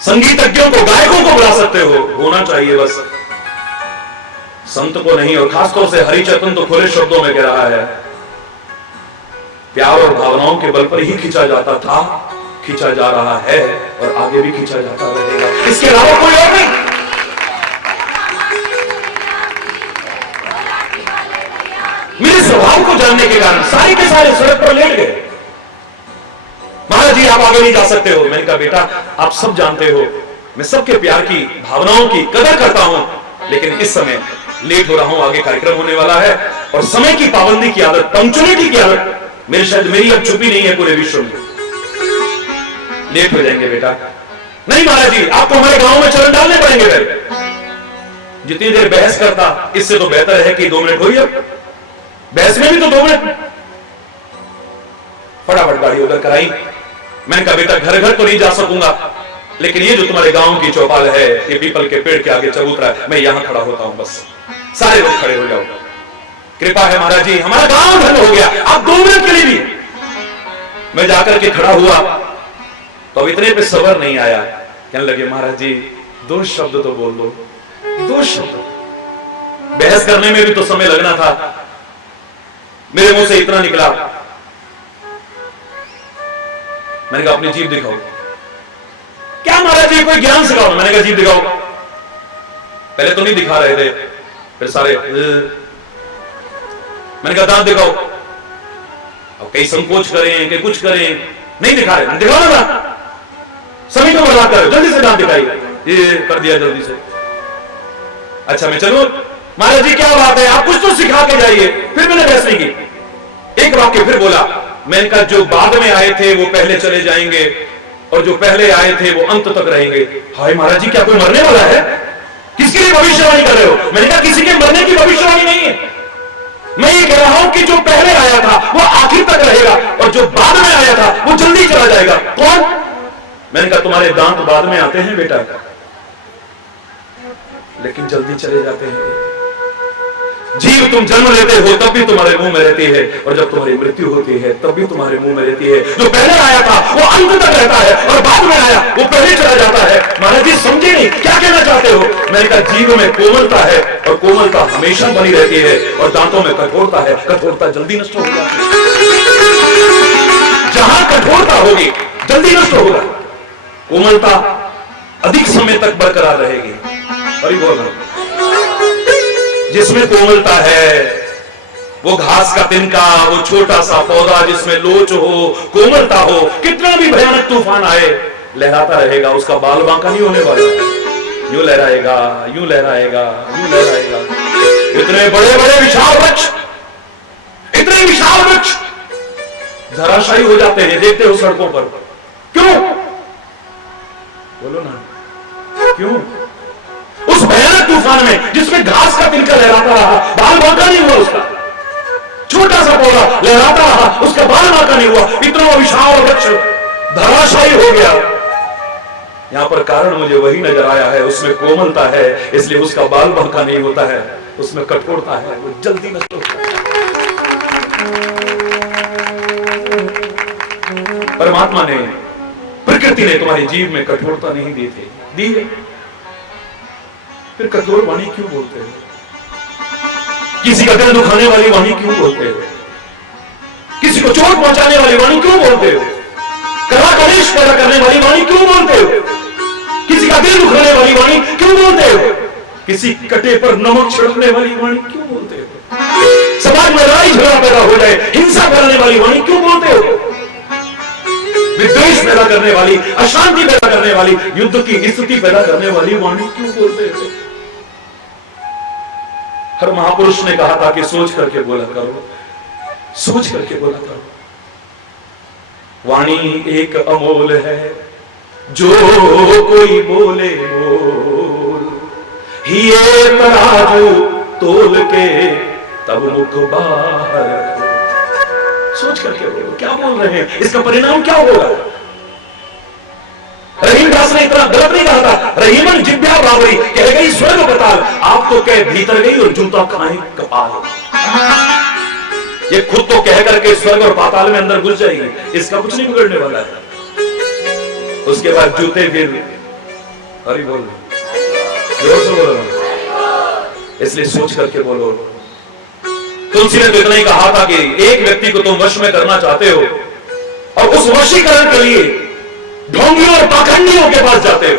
संगीतज्ञों को, गायकों को बुला सकते हो, होना चाहिए बस। संत को नहीं, और खासतौर से हरिचेतन तो खुले शब्दों में कह रहा है, प्यार और भावनाओं के बल पर ही खींचा जाता था, खींचा जा रहा है, और आगे भी खींचा जाता रहेगा, इसके अलावा कोई और नहीं। मेरे स्वभाव को जानने के कारण सारे के सारे सड़क पर लेट गए। महाराज जी आप आगे नहीं जा सकते हो। मैंने कहा बेटा आप सब जानते हो, मैं सबके प्यार की, भावनाओं की कदर करता हूं, लेकिन इस समय लेट हो रहा हूं, आगे कार्यक्रम होने वाला है, और समय की पाबंदी की आदत, पंक्चुअलिटी की आदत मेरी अब छुपी नहीं है पूरे विश्व में। लेट हो जाएंगे बेटा। नहीं महाराज जी आपको हमारे गांव में चरण डालने पड़ेंगे। फिर जितनी देर बहस करता, इससे तो बेहतर है कि 2 मिनट हुई, अब बहस में भी तो 2 मिनट। फटाफट गाड़ी उधर कराई। मैंने कहा बेटा घर घर तो नहीं जा सकूंगा, लेकिन ये जो तुम्हारे गांव की चौपाल है, ये पीपल के पेड़ के आगे चबूतरा है, मैं यहां खड़ा होता हूं, बस सारे लोग खड़े हो जाओ। कृपा है महाराज जी, हमारा गांव धन्य हो गया, आप 2 मिनट के लिए भी। मैं जाकर के खड़ा हुआ तो अब इतने पे सबर नहीं आया, कहने लगे महाराज जी 2 शब्द तो बोल दो, 2 शब्द। बहस करने में भी तो समय लगना था, मेरे मुंह से इतना निकला। मैंने कहा अपनी जीभ दिखाओ। क्या महाराज जी कोई ज्ञान सिखाओ? मैंने कहा जीभ दिखाओ। पहले तो नहीं दिखा रहे थे, फिर सारे। मैंने कहा दांत दिखाओ। अब कई संकोच करें, कई कुछ करें, नहीं दिखा रहे, दिखाओ ना। सभी को मजाक कर, जल्दी से दांत दिखाइए, ये कर दिया जल्दी से। अच्छा मैं चलूं? महाराज जी क्या बात है, आप कुछ तो सिखा के जाइए। फिर मैंने बहस नहीं की, एक वाक्य फिर बोला। मैंने कहा जो बाद में आए थे वो पहले चले जाएंगे और जो पहले आए थे वो अंत तक रहेंगे। हाय महाराज जी क्या कोई मरने वाला है? किसके लिए भविष्यवाणी कर रहे हो? मैंने कहा किसी के मरने की भविष्यवाणी नहीं है, मैं ये कह रहा हूं कि जो पहले आया था वो आखिर तक रहेगा और जो बाद में आया था वो जल्दी चला जाएगा। कौन? मैंने कहा तुम्हारे दांत बाद में आते हैं बेटा, लेकिन जल्दी चले जाते हैं। जीव तुम जन्म लेते हो तब भी तुम्हारे मुंह में रहती है और जब तुम्हारी मृत्यु होती है तब भी तुम्हारे मुंह में रहती है। जो पहले आया था वो अंत तक रहता है और बाद में आया वो पहले चला जाता है। महाराज जी समझे नहीं, क्या कहना चाहते हो? मैंने कहा जीव में कोमलता है और कोमलता हमेशा बनी रहती है और दांतों में कठोरता है, कठोरता जल्दी नष्ट हो जाती है। जहां कठोरता होगी जल्दी नष्ट होगा, कोमलता अधिक समय तक बरकरार रहेगी। अरे बोल रहा हूं, जिसमें कोमलता है वो घास का तिनका, वो छोटा सा पौधा जिसमें लोच हो, कोमलता हो, कितना भी भयानक तूफान आए लहराता रहेगा, उसका बाल बांका नहीं होने वाला, यूं लहराएगा, यूं लहराएगा, यूं लहराएगा। इतने बड़े बड़े विशाल वृक्ष, इतने विशाल वृक्ष धराशायी हो जाते हैं, देखते हो सड़कों पर। क्यों? बोलो ना क्यों? उस भयानक तूफान में जिसमें घास का तिनका लहराता रहा, बाल बांका नहीं हुआ उसका, छोटा सा पौधा लहराता रहा, उसका बाल बांका नहीं हुआ, इतना विशाल वृक्ष धराशायी हो गया। यहां पर कारण मुझे वही नजर आया है, उसमें कोमलता है इसलिए उसका बाल बांका नहीं होता है, उसमें कठोरता है वो जल्दी नष्ट होता है। परमात्मा ने, प्रकृति ने तुम्हारे जीव में कठोरता नहीं दी है, फिर कठोर वाणी क्यों बोलते हो? किसी का दिल दुखाने वाली वाणी क्यों बोलते हो? किसी को चोट पहुंचाने वाली वाणी क्यों बोलते हो? कला कलेश पैदा करने वाली वाणी क्यों बोलते हो? किसी का दिल दुखाने वाली वाणी क्यों बोलते हो? किसी कटे पर नमक छिड़कने वाली वाणी क्यों बोलते हो? समाज में लड़ाई झगड़ा पैदा हो जाए, हिंसा फैलाने वाली वाणी क्यों बोलते हो? विद्वेष पैदा करने वाली, अशांति पैदा करने वाली, युद्ध की स्थिति पैदा करने वाली वाणी क्यों बोलते हो? हर महापुरुष ने कहा था कि सोच करके बोला करो, सोच करके बोला करो। वाणी एक अमोल है, जो कोई बोले बोल, हिये तराजू तोल के तब मुख बाहर रखो। सोच करके बोलो, क्या बोल रहे हैं, इसका परिणाम क्या होगा? रहीमदास ने इतना गलत नहीं कहा था, रहीमन जिब्या बावरी कह गई स्वर्ग पताल, आप तो कह भीतर गई और जूता खाए कपाल। ये खुद तो कह करके स्वर्ग और पाताल में अंदर घुस जाएगी, इसका कुछ नहीं बिगड़ने वाला है। उसके बाद जूते फिर हरि बोल, जोर से बोलो, इसलिए सोच करके बोलो। तुलसी ने तो इतना ही कहा था कि एक व्यक्ति को तुम वश में करना चाहते हो और उस वशीकरण के लिए ढोंगियों और पाखंडियों के पास जाते हो।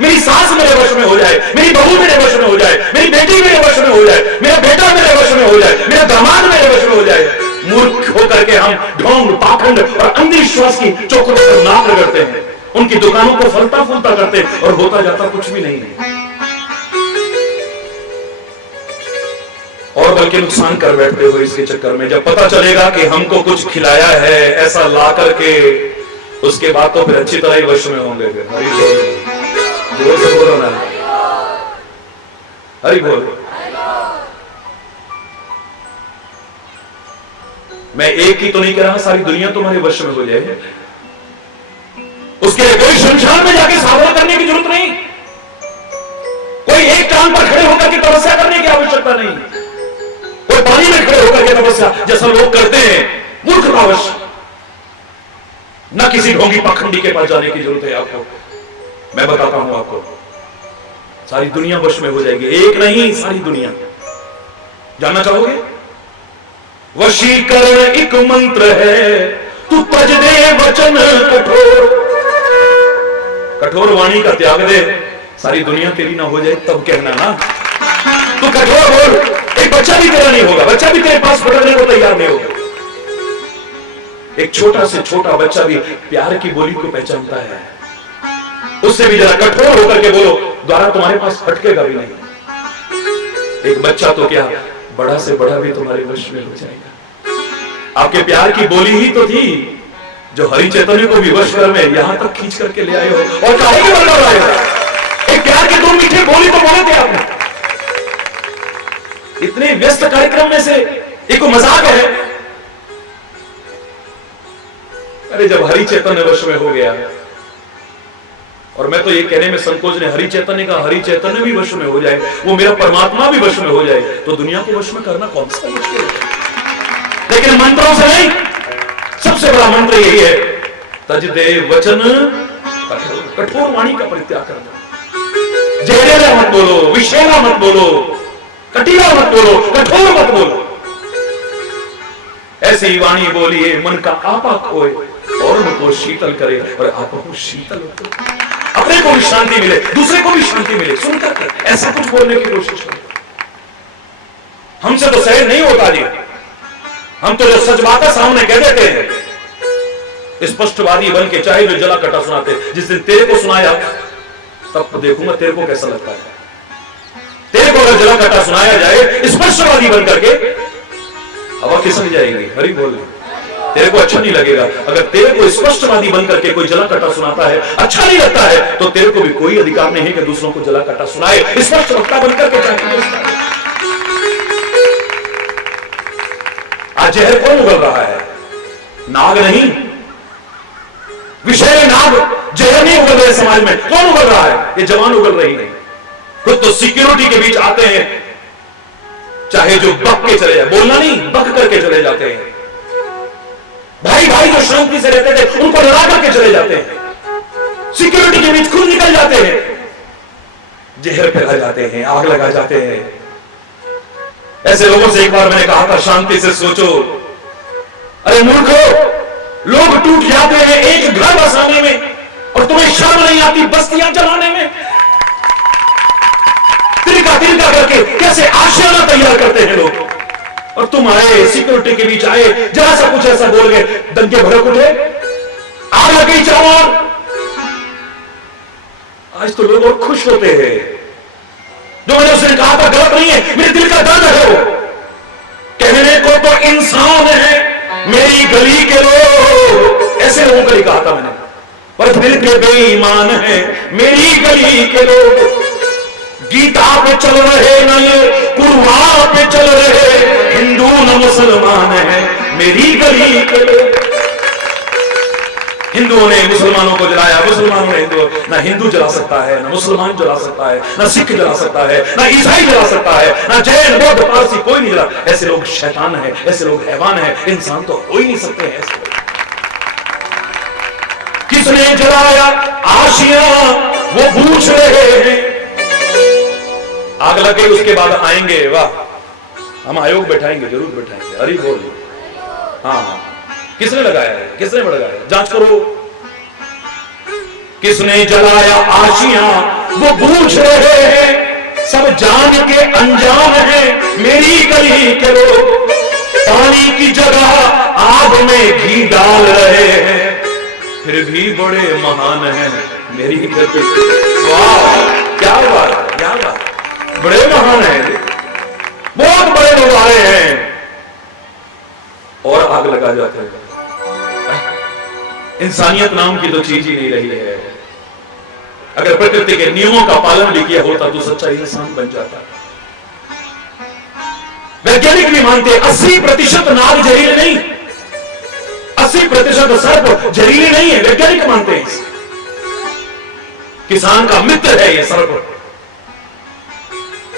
मेरी सास मेरे वश में हो जाए, मेरी बहू मेरे वश में हो जाए, मेरी बेटी मेरे वश में हो जाए, मेरा बेटा मेरे वश में हो जाए, मेरा दामाद मेरे वश में हो जाए। मूर्ख होकर के हम ढोंग, पाखंड और अंधविश्वास की चौखटों पर नाक रगड़ते हैं, उनकी दुकानों को फलता फूलता करते हैं और होता जाता कुछ भी नहीं है, और बल्कि नुकसान कर बैठते हो इसके चक्कर में। जब पता चलेगा कि हमको कुछ खिलाया है ऐसा ला करके, उसके बाद तो फिर अच्छी तरह ही वश में होंगे। फिर हरि बोल, जोर से बोलो ना, हरि बोल। मैं एक ही तो नहीं कह रहा, सारी दुनिया तुम्हारे वश में हो जाए। उसके लिए कोई शमशान में जाके साधना करने की जरूरत नहीं, कोई एक टांग पर खड़े होकर के तपस्या करने की आवश्यकता नहीं, कोई पानी में खड़े होकर के तपस्या जैसा लोग करते हैं मूर्खतावश। न किसी ढोंगी पाखंडी के पास जाने की जरूरत है आपको। मैं बताता हूं आपको, सारी दुनिया वश में हो जाएगी, एक नहीं सारी दुनिया। जानना चाहोगे? वशीकरण एक मंत्र है, तू तज दे वचन कठोर, कठोर वाणी का त्याग दे, सारी दुनिया तेरी ना हो जाए तब कहना ना। तू कठोर बोल, एक बच्चा भी तेरा नहीं होगा, बच्चा भी तेरे पास पकड़ने को तैयार नहीं होगा। एक छोटा से छोटा बच्चा भी प्यार की बोली को पहचानता है। उससे भी जरा कठोर होकर के बोलो, द्वारा तुम्हारे पास फटकेगा भी नहीं। एक बच्चा तो क्या, बड़ा से बड़ा भी तुम्हारे वश में हो जाएगा। आपके प्यार की बोली ही तो थी जो हरि चैतन्य को भी वश कर में यहां तक खींच करके ले आए हो, और काहे के बल आए हो? एक प्यार के दो मीठे बोली तो बोले थे आपने। इतने व्यस्त कार्यक्रम में से एक मजाक है। अरे जब हरि चैतन्य वश में हो गया, और मैं तो ये कहने में संकोच नहीं, हरि चैतन्य का हरि चैतन्य भी वश में हो जाए, वो मेरा परमात्मा भी वश में हो जाए, तो दुनिया को वश में करना कौन सा मुश्किल है। लेकिन मंत्रों से नहीं, सबसे बड़ा मंत्र यही है, तज दे वचन कठोर वाणी का परित्याग करना। जहरीला मत बोलो, विषैला मत बोलो, कटीला मत बोलो, कठोर मत बोलो। ऐसी वाणी बोलिए मन का आपा खोए और उनको शीतल करे, और आपा को शीतल हो, अपने को भी शांति मिले, दूसरे को भी शांति मिले। सुनकर ऐसा कुछ बोलने की कोशिश करो। हमसे तो सहन नहीं होता जी, हम तो जो सच बात है सामने कह देते हैं, स्पष्टवादी बन के, चाहे जो जला कटा सुनाते। जिस दिन तेरे को सुनाया तब देखूंगा तेरे को कैसा लगता है। तेरे को अगर जला कटा सुनाया जाए स्पष्टवादी बन करके, हवा खिसक जाएगी। हरि बोल, तेरे को अच्छा नहीं लगेगा। अगर तेरे को स्पष्टवादी बन करके कोई जला कटा सुनाता है, अच्छा नहीं लगता है, तो तेरे को भी कोई अधिकार नहीं है कि दूसरों को जला कटा सुनाए। स्पष्ट वक्ता बन करके आज जहर कौन उगल रहा है? नाग नहीं, विषय नाग, जहर नहीं उगल रहे समाज में। कौन उगल रहा है? ये जवान उगल रही है। खुद तो सिक्योरिटी के बीच आते हैं, चाहे जो बक के चले जाए, बोलना नहीं, बक करके चले जाते हैं। भाई भाई जो शांति से रहते थे उनको लड़ा करके चले जाते हैं। सिक्योरिटी के बीच खुद निकल जाते हैं, जहर फैला जाते हैं, आग लगा जाते हैं। ऐसे लोगों से एक बार मैंने कहा था, शांति से सोचो। अरे मूर्खो, लोग टूट जाते हैं एक घर बसाने में, और तुम्हें शर्म नहीं आती बस्तियां जलाने में? तिरका तिरका करके कैसे आशियाना तैयार करते हैं लोग, और तुम आए, सिक्योरिटी के बीच आए, जरा सा कुछ ऐसा बोल गए, दंगे भड़क उठे, आग लग गई चारों ओर। आज तो लोग और खुश होते हैं। जो मैंने उसने कहा था गलत नहीं है, मेरे दिल का दर्द है वो। कहने को तो इंसान है मेरी गली के लोग, ऐसे लोगों को कहा था मैंने, पर दिल के बेईमान है मेरी गली के लोग। गीता पे चल रहे न ये कुरान पे चल रहे, हिंदू न मुसलमान है मेरी गली के लोग। हिंदुओं ने मुसलमानों को जलाया, मुसलमानों ने हिंदू, ना हिंदू जला सकता है, ना मुसलमान जला सकता है, ना सिख जला सकता है, ना ईसाई जला सकता है, ना जैन बौद्ध पारसी, कोई नहीं जला। ऐसे लोग शैतान है, ऐसे लोग हैवान है, इंसान तो हो ही नहीं सकते हैं ऐसे लोग। किसने जलाया आशियां वो पूछ रहे हैं। आग लग गई, उसके बाद आएंगे, वाह हम आयोग बैठाएंगे, जरूर बैठाएंगे। हरि बोल। हाँ, किसने लगाया है, किसने भड़काया, जांच करो। किसने जलाया आशियां वो पूछ रहे हैं, सब जान के अनजान है मेरी गली के लोग। पानी की जगह आग में घी डाल रहे हैं, फिर भी बड़े महान हैं मेरी गली। वाह क्या बात, क्या बात, बड़े महान हैं, बहुत बड़े लोग आए हैं और आग लगा जाते हैं। इंसानियत नाम की तो चीज ही नहीं रही है। अगर प्रकृति के नियमों का पालन भी किया होता तो सच्चा इंसान बन जाता। वैज्ञानिक भी मानते 80% नाग जहरीले नहीं, 80% सर्प जहरीले नहीं है, वैज्ञानिक मानते हैं। किसान का मित्र है ये सर्प,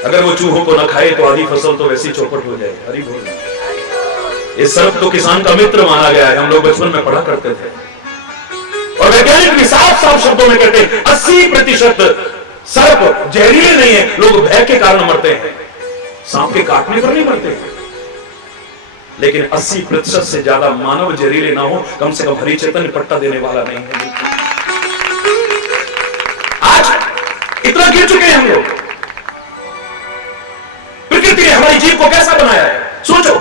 अगर वो चूहों को न खाए तो आधी फसल तो वैसी चौपट हो जाए। हरि बोल। इस सर्प तो किसान का मित्र माना गया है, हम लोग बचपन में पढ़ा करते थे। और वैज्ञानिक भी साफ साफ शब्दों में कहते हैं 80% सर्प जहरीले नहीं है, लोग भय के कारण मरते हैं, सांप के काटने पर नहीं मरते। लेकिन 80% से ज्यादा मानव जहरीले ना हो, कम से कम हरि चैतन्य पट्टा देने वाला नहीं है। आज इतना गिर चुके हैं हम लोग। प्रकृति ने हमारी जीव को कैसा बनाया है सोचो।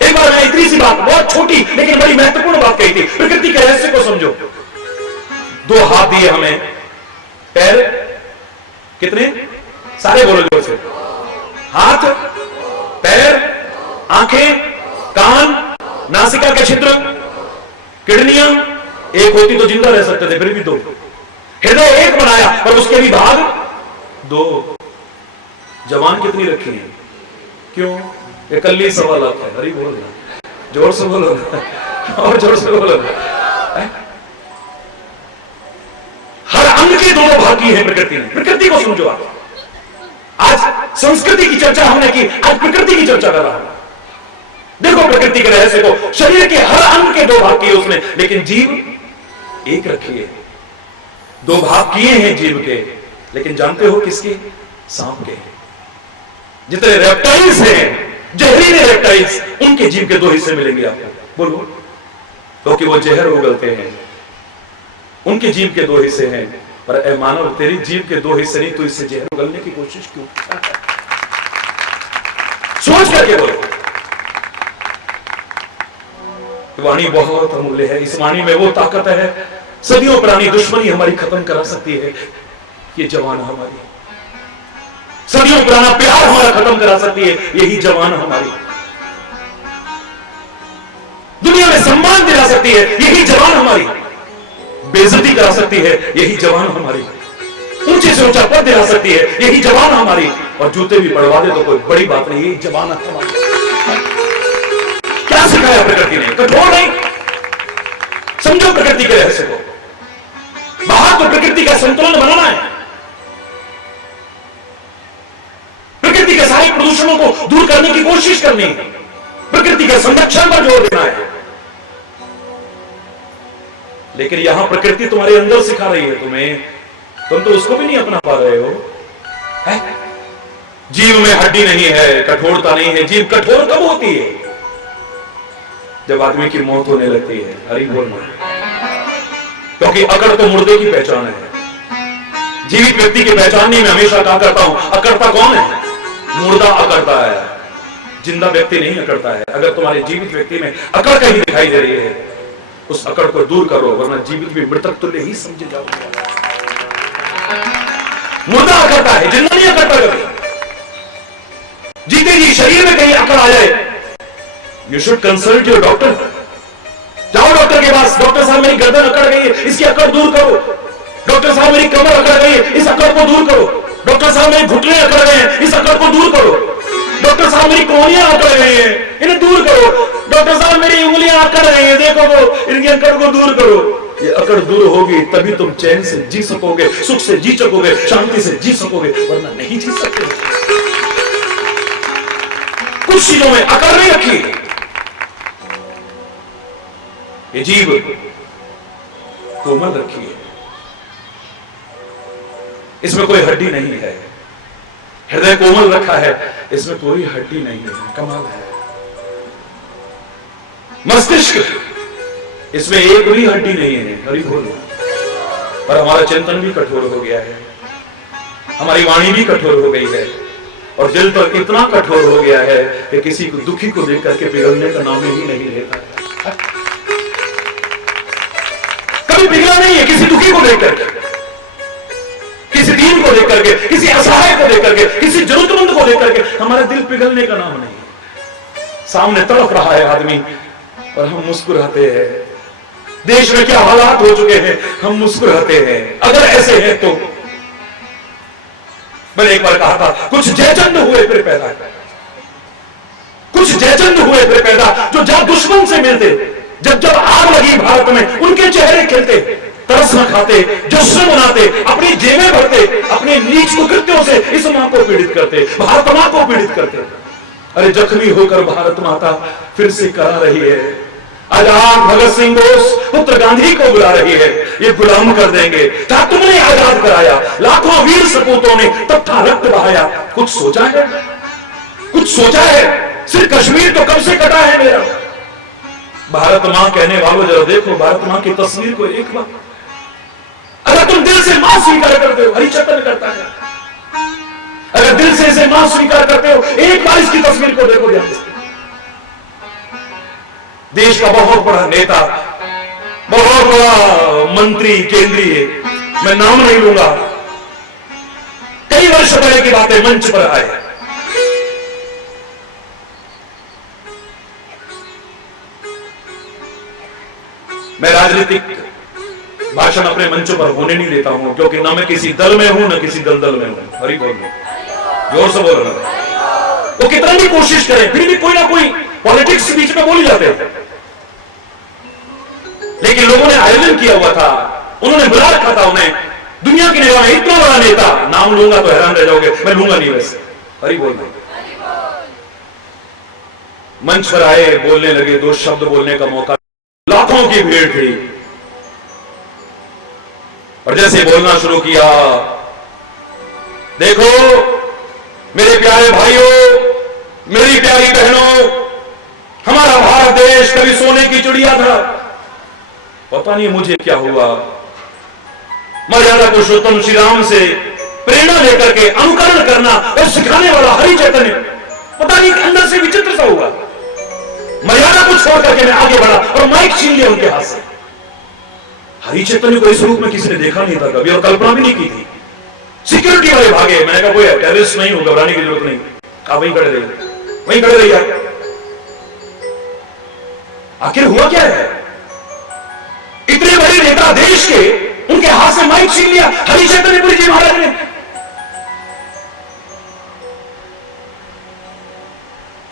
एक बार मैंने इतनी सी बात, बहुत छोटी लेकिन बड़ी महत्वपूर्ण बात कही थी। प्रकृति के रहस्य को समझो। 2 हाथ दिए हमें, पैर कितने? सारे बोलो जोर से। हाथ, पैर, आंखें, कान, नासिका के छिद्र, किडनियां। एक होती तो जिंदा रह सकते थे, फिर भी दो। हृदय एक बनाया पर उसके भी भाग दो। जवान कितनी रखी है? क्यों? ये कल 1.25 लाख है। हरी बोल, जोर से बोलो और जोर से बोलो। हर अंग के दोनों भाग की है प्रकृति ने। प्रकृति को समझो आप। आज संस्कृति की चर्चा हमने की, आज प्रकृति की चर्चा कर रहा हूं। देखो प्रकृति के रहस्य को। शरीर के हर अंग के 2 भाग किए उसने, लेकिन जीव एक रखी है। 2 भाग किए हैं जीव के, लेकिन जानते हो किसके? सांप के। जितने रेप्टाइल्स हैं, जहरीले रेप्टाइल्स, उनके जीव के 2 हिस्से मिलेंगे आपको। बोलो, क्योंकि वो जहर उगलते हैं, उनके जीव के 2 हिस्से हैं। पर ए मानव, तेरी जीव के 2 हिस्से नहीं, तो इससे जहर उगलने की कोशिश क्यों? सोच करके बोलो। वाणी बहुत अमूल्य है। इस वाणी में वो ताकत है, सदियों पुरानी दुश्मनी हमारी खत्म करा सकती है। ये जवान हमारी, सदियों पुराना प्यार हमारा खत्म करा सकती है यही जवान हमारी। दुनिया में सम्मान दिला सकती है यही जवान हमारी। बेइज्जती करा सकती है यही जवान हमारी। ऊंचे से ऊंचा पद दिला सकती है यही जवान हमारी। और जूते भी पड़वा दे तो कोई बड़ी बात नहीं, यही जवान हमारी। क्या सिखाया प्रकृति ने? कठोर नहीं। समझो प्रकृति के रहस्य को। बाहर तो प्रकृति का संतुलन बनाना है, प्रकृति के सारे प्रदूषणों को दूर करने की कोशिश करनी है, प्रकृति के संरक्षण पर जोर देना है। लेकिन यहां प्रकृति तुम्हारे अंदर सिखा रही है तुम्हें, तुम तो उसको भी नहीं अपना पा रहे हो। है? जीव में हड्डी नहीं है, कठोरता नहीं है। जीव कठोर कब होती है? जब आदमी की मौत होने लगती है। हरि बोल। क्योंकि अकड़ तो मुर्दे की पहचान है। जीवित व्यक्ति की पहचानने में हमेशा कहा करता हूं, अकड़ता कौन है? मुर्दा अकड़ता है, जिंदा व्यक्ति नहीं अकड़ता है। अगर तुम्हारे जीवित व्यक्ति में अकड़ कहीं दिखाई दे रही है, उस अकड़ को दूर करो, वरना जीवित भी मृतक तुल्य ही समझे जाओगे। मुर्दा अकड़ता है, जिंदा नहीं अकड़ता कभी। जीते जी शरीर में कहीं अकड़ आ जाए, you should consult your doctor. जाओ डॉक्टर के पास, डॉक्टर साहब मेरी गर्दन अकड़ गई है, इसकी अकड़ दूर करो। डॉक्टर साहब मेरी कमर अकड़ गई है, इस अकड़ को दूर करो। डॉक्टर साहब मेरे घुटने अकड़ गए हैं, इस अकड़ को दूर करो। डॉक्टर साहब मेरी कोहनियां अकड़ गई हैं, इन्हें दूर करो। डॉक्टर साहब मेरी उंगलियां अकड़ रही हैं, देखो वो, इनकी अकड़ को दूर करो। ये अकड़ दूर होगी तभी तुम चैन से जी सकोगे, सुख से जी सकोगे, शांति से जी सकोगे, वरना नहीं जी सकते। कुछ चीजों में अकड़ नहीं रखी। ये जीव कोमल रखी है, इसमें कोई हड्डी नहीं है। हृदय कोमल रखा है, इसमें कोई हड्डी नहीं है। कमाल है। मस्तिष्क, इसमें एक भी हड्डी नहीं है। हरि बोल। पर हमारा चिंतन भी कठोर हो गया है, हमारी वाणी भी कठोर हो गई है, और दिल तो इतना कठोर हो गया है कि किसी को दुखी को देख करके पिघलने का नाम ही नहीं लेता है। कभी पिघला नहीं है किसी दुखी को देख करके, किसी दीन को देख करके, किसी असहाय को देख करके, किसी जरूरतमंद को देख करके हमारा दिल पिघलने का नाम नहीं। सामने तड़प रहा है आदमी और हम मुस्कुराते हैं। देश में क्या हालात हो चुके हैं, हम मुस्कुराते हैं। अगर ऐसे हैं तो मैंने एक बार कहा था, कुछ जयचंद हुए फिर पैदा, कुछ जयचंद हुए फिर पैदा, जो जब दुश्मन से मिलते, जब जब आग लगी भारत में, उनके चेहरे खिलते, तरस न खाते, जश्न मनाते, अपनी जेबें भरते, अपने नीच कुकृत्यों से इस मां को पीड़ित करते, भारत मां को पीड़ित करते। अरे जख्मी होकर भारत माता फिर से करा रही है। आजाद भगत सिंह बोस पुत्र गांधी को बुला रही है, ये गुलाम कर देंगे। क्या तुमने आजाद कराया, लाखों वीर सपूतों ने तब था रक्त बहाया। कुछ सोचा है? कुछ सोचा है? सिर्फ कश्मीर तो कब से कटा है मेरा। भारत मां कहने वालों जरा देखो भारत मां की तस्वीर को एक बार। अगर तुम दिल से मां स्वीकार करते हो, हरिचंद्र करता है, अगर दिल से इसे मां स्वीकार करते हो, एक बार इसकी तस्वीर को देखो ध्यान से। देश का बहुत बड़ा नेता, बहुत बड़ा मंत्री, केंद्रीय, मैं नाम नहीं लूंगा, से पहले की बातें मंच पर आए। मैं राजनीतिक भाषण अपने मंचों पर होने नहीं देता हूं, क्योंकि ना मैं किसी दल में हूं ना किसी दलदल में हूं। हरी बोल, जोर से बोल रहा हूं। वो कितना भी कोशिश करें फिर भी कोई ना कोई पॉलिटिक्स बीच में बोल जाते हैं। लेकिन लोगों ने आयोजन किया हुआ था, उन्होंने बुला रखा था उन्हें, दुनिया की निगाह में इतना बड़ा नेता, नाम लूंगा तो हैरान रह जाओगे, मैं लूंगा नहीं वैसे। हरी बोल रहा हूं। मंच पर आए, बोलने लगे, 2 शब्द बोलने का मौका, लाखों की भीड़ थी। और जैसे बोलना शुरू किया, देखो मेरे प्यारे भाइयों, मेरी प्यारी बहनों, हमारा भारत देश कभी सोने की चिड़िया था, पता नहीं मुझे क्या हुआ। मर्यादा पुरुषोत्तम श्री राम से प्रेरणा लेकर के अनुकरण करना और सिखाने वाला हरि चैतन्य, पता नहीं अंदर से विचित्र सा हुआ। मर्यादा को छोड़ करके मैं आगे बढ़ा और माइक छीन लिया उनके हाथ से। हरि चैतन्य को इस रूप में किसी ने देखा नहीं था कभी और कल्पना भी नहीं की थी। सिक्योरिटी वाले भागे, मैंने कहा कोई टेररिस्ट नहीं हो, घबराने की जरूरत नहीं, आप वहीं खड़े रहिए, वहीं खड़े रहिए। आखिर हुआ क्या है? इतने बड़े नेता देश के, उनके हाथ से माइक छीन लिया हरि चैतन्यपुरी जी महाराज ने।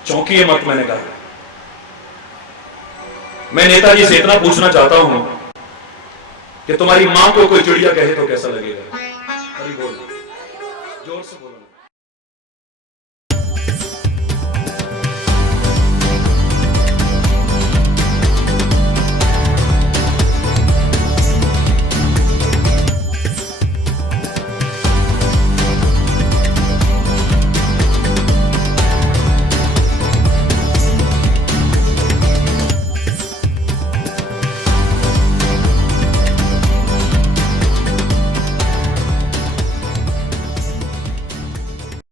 चौंकिए मत, मैंने कहा। मैं नेताजी से इतना पूछना चाहता हूं कि तुम्हारी मां को कोई चिड़िया कहे तो कैसा लगेगा? हरि बोल, जोर से बोलो।